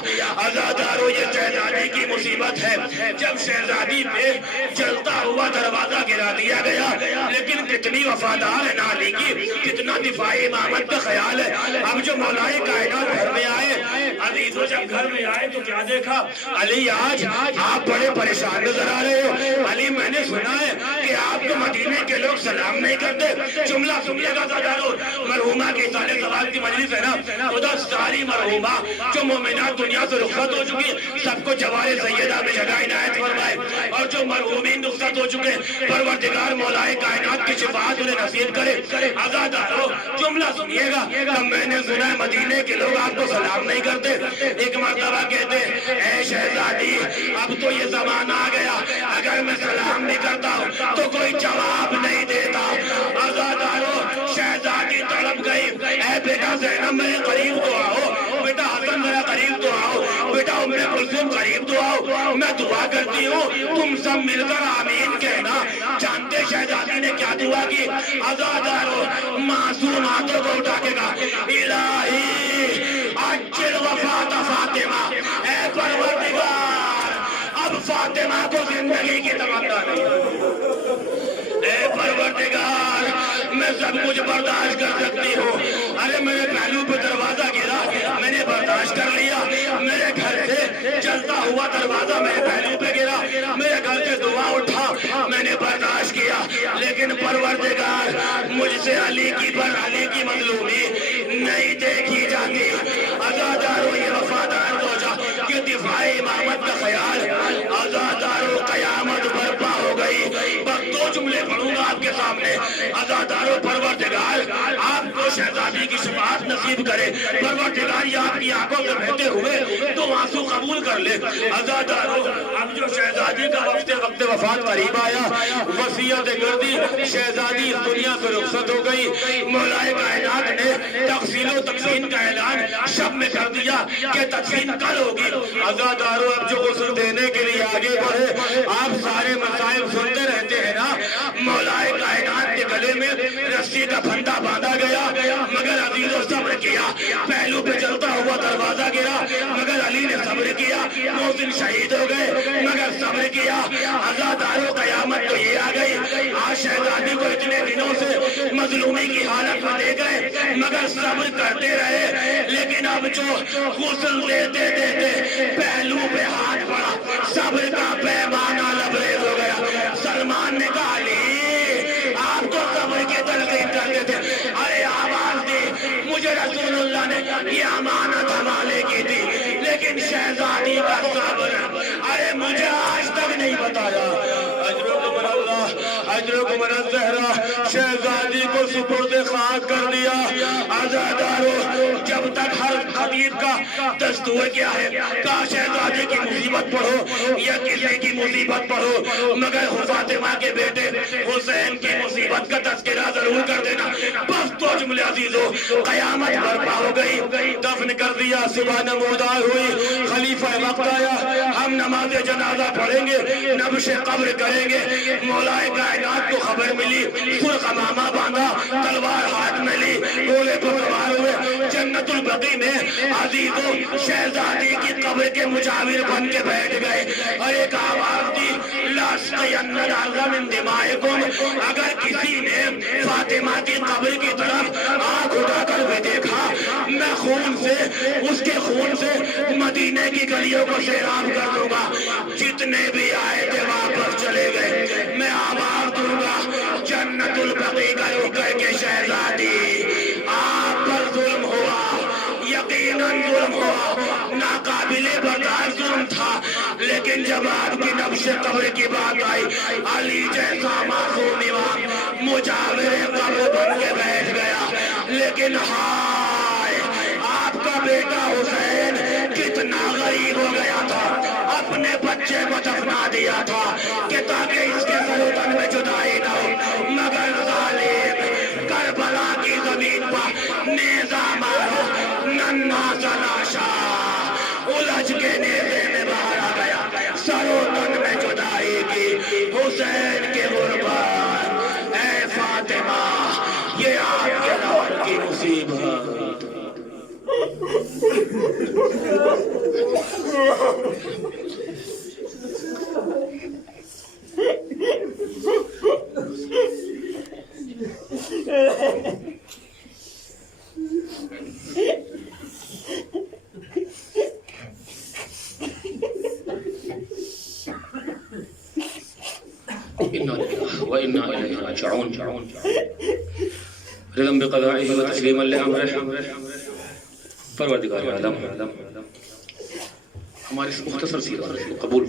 عزادارو یہ شہزادی کی مصیبت ہے. جب شہزادی پہ جلتا ہوا دروازہ گرا دیا گیا لیکن کتنی وفادار ہے نالی کی, کتنا دفاعی امامت کا خیال ہے. اب جو مولائے کائنات گھر میں آئے, عزیزو جب گھر میں آئے تو کیا دیکھا؟ علی آج آپ بڑے پریشان نظر آ رہے ہو. علی میں نے سنا ہے کہ آپ کو مدینے کے لوگ سلام نہیں کرتے. جملہ سنیے گا عزادارو. مرحومہ کی سال سوال کی مجلس ہے نا, خدا ساری مرحومہ جو مومنات دنیا سے رخصت ہو چکی سب کو جوار سیدہ میں جگہ عنایت فرمائے, اور جو مرحومین رخصت ہو چکے پروردگار مولائے کائنات کی شفاعت انہیں نصیب کرے. عزادارو جملہ سنیے گا. تب میں نے سنا ہے مدینے کے لوگ آپ کو سلام نہیں کرتے. ایک مرتبہ کہتے اے شہزادی اب تو یہ زمانہ آ گیا اگر میں سلام نہیں کرتا ہوں تو کوئی جواب نہیں دیتا. عزادارو شہزادی تڑپ گئی. اے بیٹا زینب میرے قریب تو آؤ, بیٹا حسن میرا قریب تو آؤ, بیٹا ام کلثوم قریب تو آؤ, میں دعا کرتی ہوں تم سب مل کر آمین کہنا. جانتے شہزادی نے کیا دعا کی؟ عزادارو معصوم ہاتھوں کو اٹھا کے کہا الہی عجل وفات فاطمہ. اے پروردگار اب فاطمہ کو زندگی کی تمنا نہیں. اے پروردگار میں سب کچھ برداشت کر سکتی ہوں. ارے میرے پہلو پہ دروازہ گرا میں نے برداشت کر لیا. میرے گھر سے چلتا ہوا دروازہ میرے پہلو پہ گرا, میرے گھر سے دعا اٹھا میں نے برداشت کیا. لیکن پروردگار مجھ سے علی کی مظلومی نہیں دیکھی جاتی. عزادارو یہ وفادار زوجہ یہ دفاعی امامت کا خیال. عزادارو قیامت برپا ہو گئی. بس دو جملے پڑھوں گا آپ کے سامنے. عزادارو پروردگار آپ کو شہزادی کی شفاعت نصیب کرے. پروردگار یہ آپ کی آنکھوں سے بہتے ہوئے تو آنسو قبول کر لے. عزادارو اب جو شہزادی کا وقت وفات قریب آیا, وصیت کر دی, شہزادی اس دنیا سے رخصت ہو گئی. مولائے کائنات نے تقسیم و تقسیم کا اعلان شب میں کر دیا کہ تقسیم کل ہوگی. عزادارو اب جو غسل دینے کے لیے آگے بڑھے, آپ سارے مسائل سنتے رہتے ہیں نا. مولائے کائنات کے گلے میں رسی کا پھندا باندھا گیا مگر عزیزو صبر کیا. پہلو پہ چلتا ہوا دروازہ گرا مگر علی نے صبر کیا. محسن شہید ہو گئے مگر صبر کیا. عزادارو قیامت تو یہ آ گئی. آج شہزادی کو اتنے دنوں سے مظلومی کی حالت میں دے گئے مگر صبر کرتے رہے. لیکن اب جو غسل دیتے دیتے پہلو پہ ہاتھ پڑا, صبر کا پیمانہ لبریز ہو گیا. سلمان نے کہا علی آپ تو صبر کی تلقین کرتے تھے. ارے آواز دی مجھے رسول اللہ نے یہ امانت حوالے کی تھی لیکن شہزادی کا صبر ارے مجھے آج تک نہیں بتایا. اجرکم اللہ اجرکم الزہرا. شہزادی کو سپرد خاک کر دیا. عزادارو جب تک ہر خطیب کا دستور کیا ہے کہ شہزادی کی مصیبت پڑھو یا کسی کی مصیبت پڑھو مگر فاطمہ کے بیٹے حسین کی مصیبت کا تذکرہ ضرور کر دینا. بس تو جملے عزیزو قیامت برپا ہو گئی. دفن کر دیا, صبح نمودار ہوئی, خلیفہ وقت آیا, ہم نماز جنازہ پڑھیں گے, نبش قبر کریں گے. مولائے کائنات کو خبر ملی, سرخ امامہ باندھا, تلوار ہاتھ میں لی, گھوڑے پر سوار ہوئے. جنت البقیع میں عزیزو شہزادی کی قبر کے مجاور بن کے بیٹھ گئے اور ایک آواز دی لاسقین الارض من دمائکم. اگر کسی نے فاطمہ کی قبر کی طرف آنکھ اٹھا کر بھی دیکھا میں خون سے اس کے خون سے مدینے کی گلیوں کو سیراب کر دوں گا. جتنے بھی آئے تھے واپس چلے گئے. میں آواز دوں گا جنت البقیع کا رخ کر کے شہزادی آپ پر ظلم ہوا, ہوا ناقابل برداشت ظلم تھا، لیکن جب آپ کی نبش قبر کی بات آئی علی جیسا معصوم امام مجاور قبر بن کے بیٹھ گیا۔ لیکن ہائے آپ کا بیٹا حسین کتنا غریب ہو گیا تھا، اپنے بچے کو دفنا دیا تھا کہ تاکہ اس کے سر و تن میں جدائی نہ ہو، مگر ظالم کربلا کی زمین پر نیزہ مارا، ننھا سا لاشا الجھ کے نیزے میں باہر آ گیا، سر و تن میں جدائی کی حسین کے غربت۔ اے فاطمہ یہ آپ کے لال کی مصیبت۔ إنا لله وإنا إليه راجعون رضا بقضائه وتسليما لأمره۔ پروردگار عالم ہماری اس مختصر سیرت کو قبول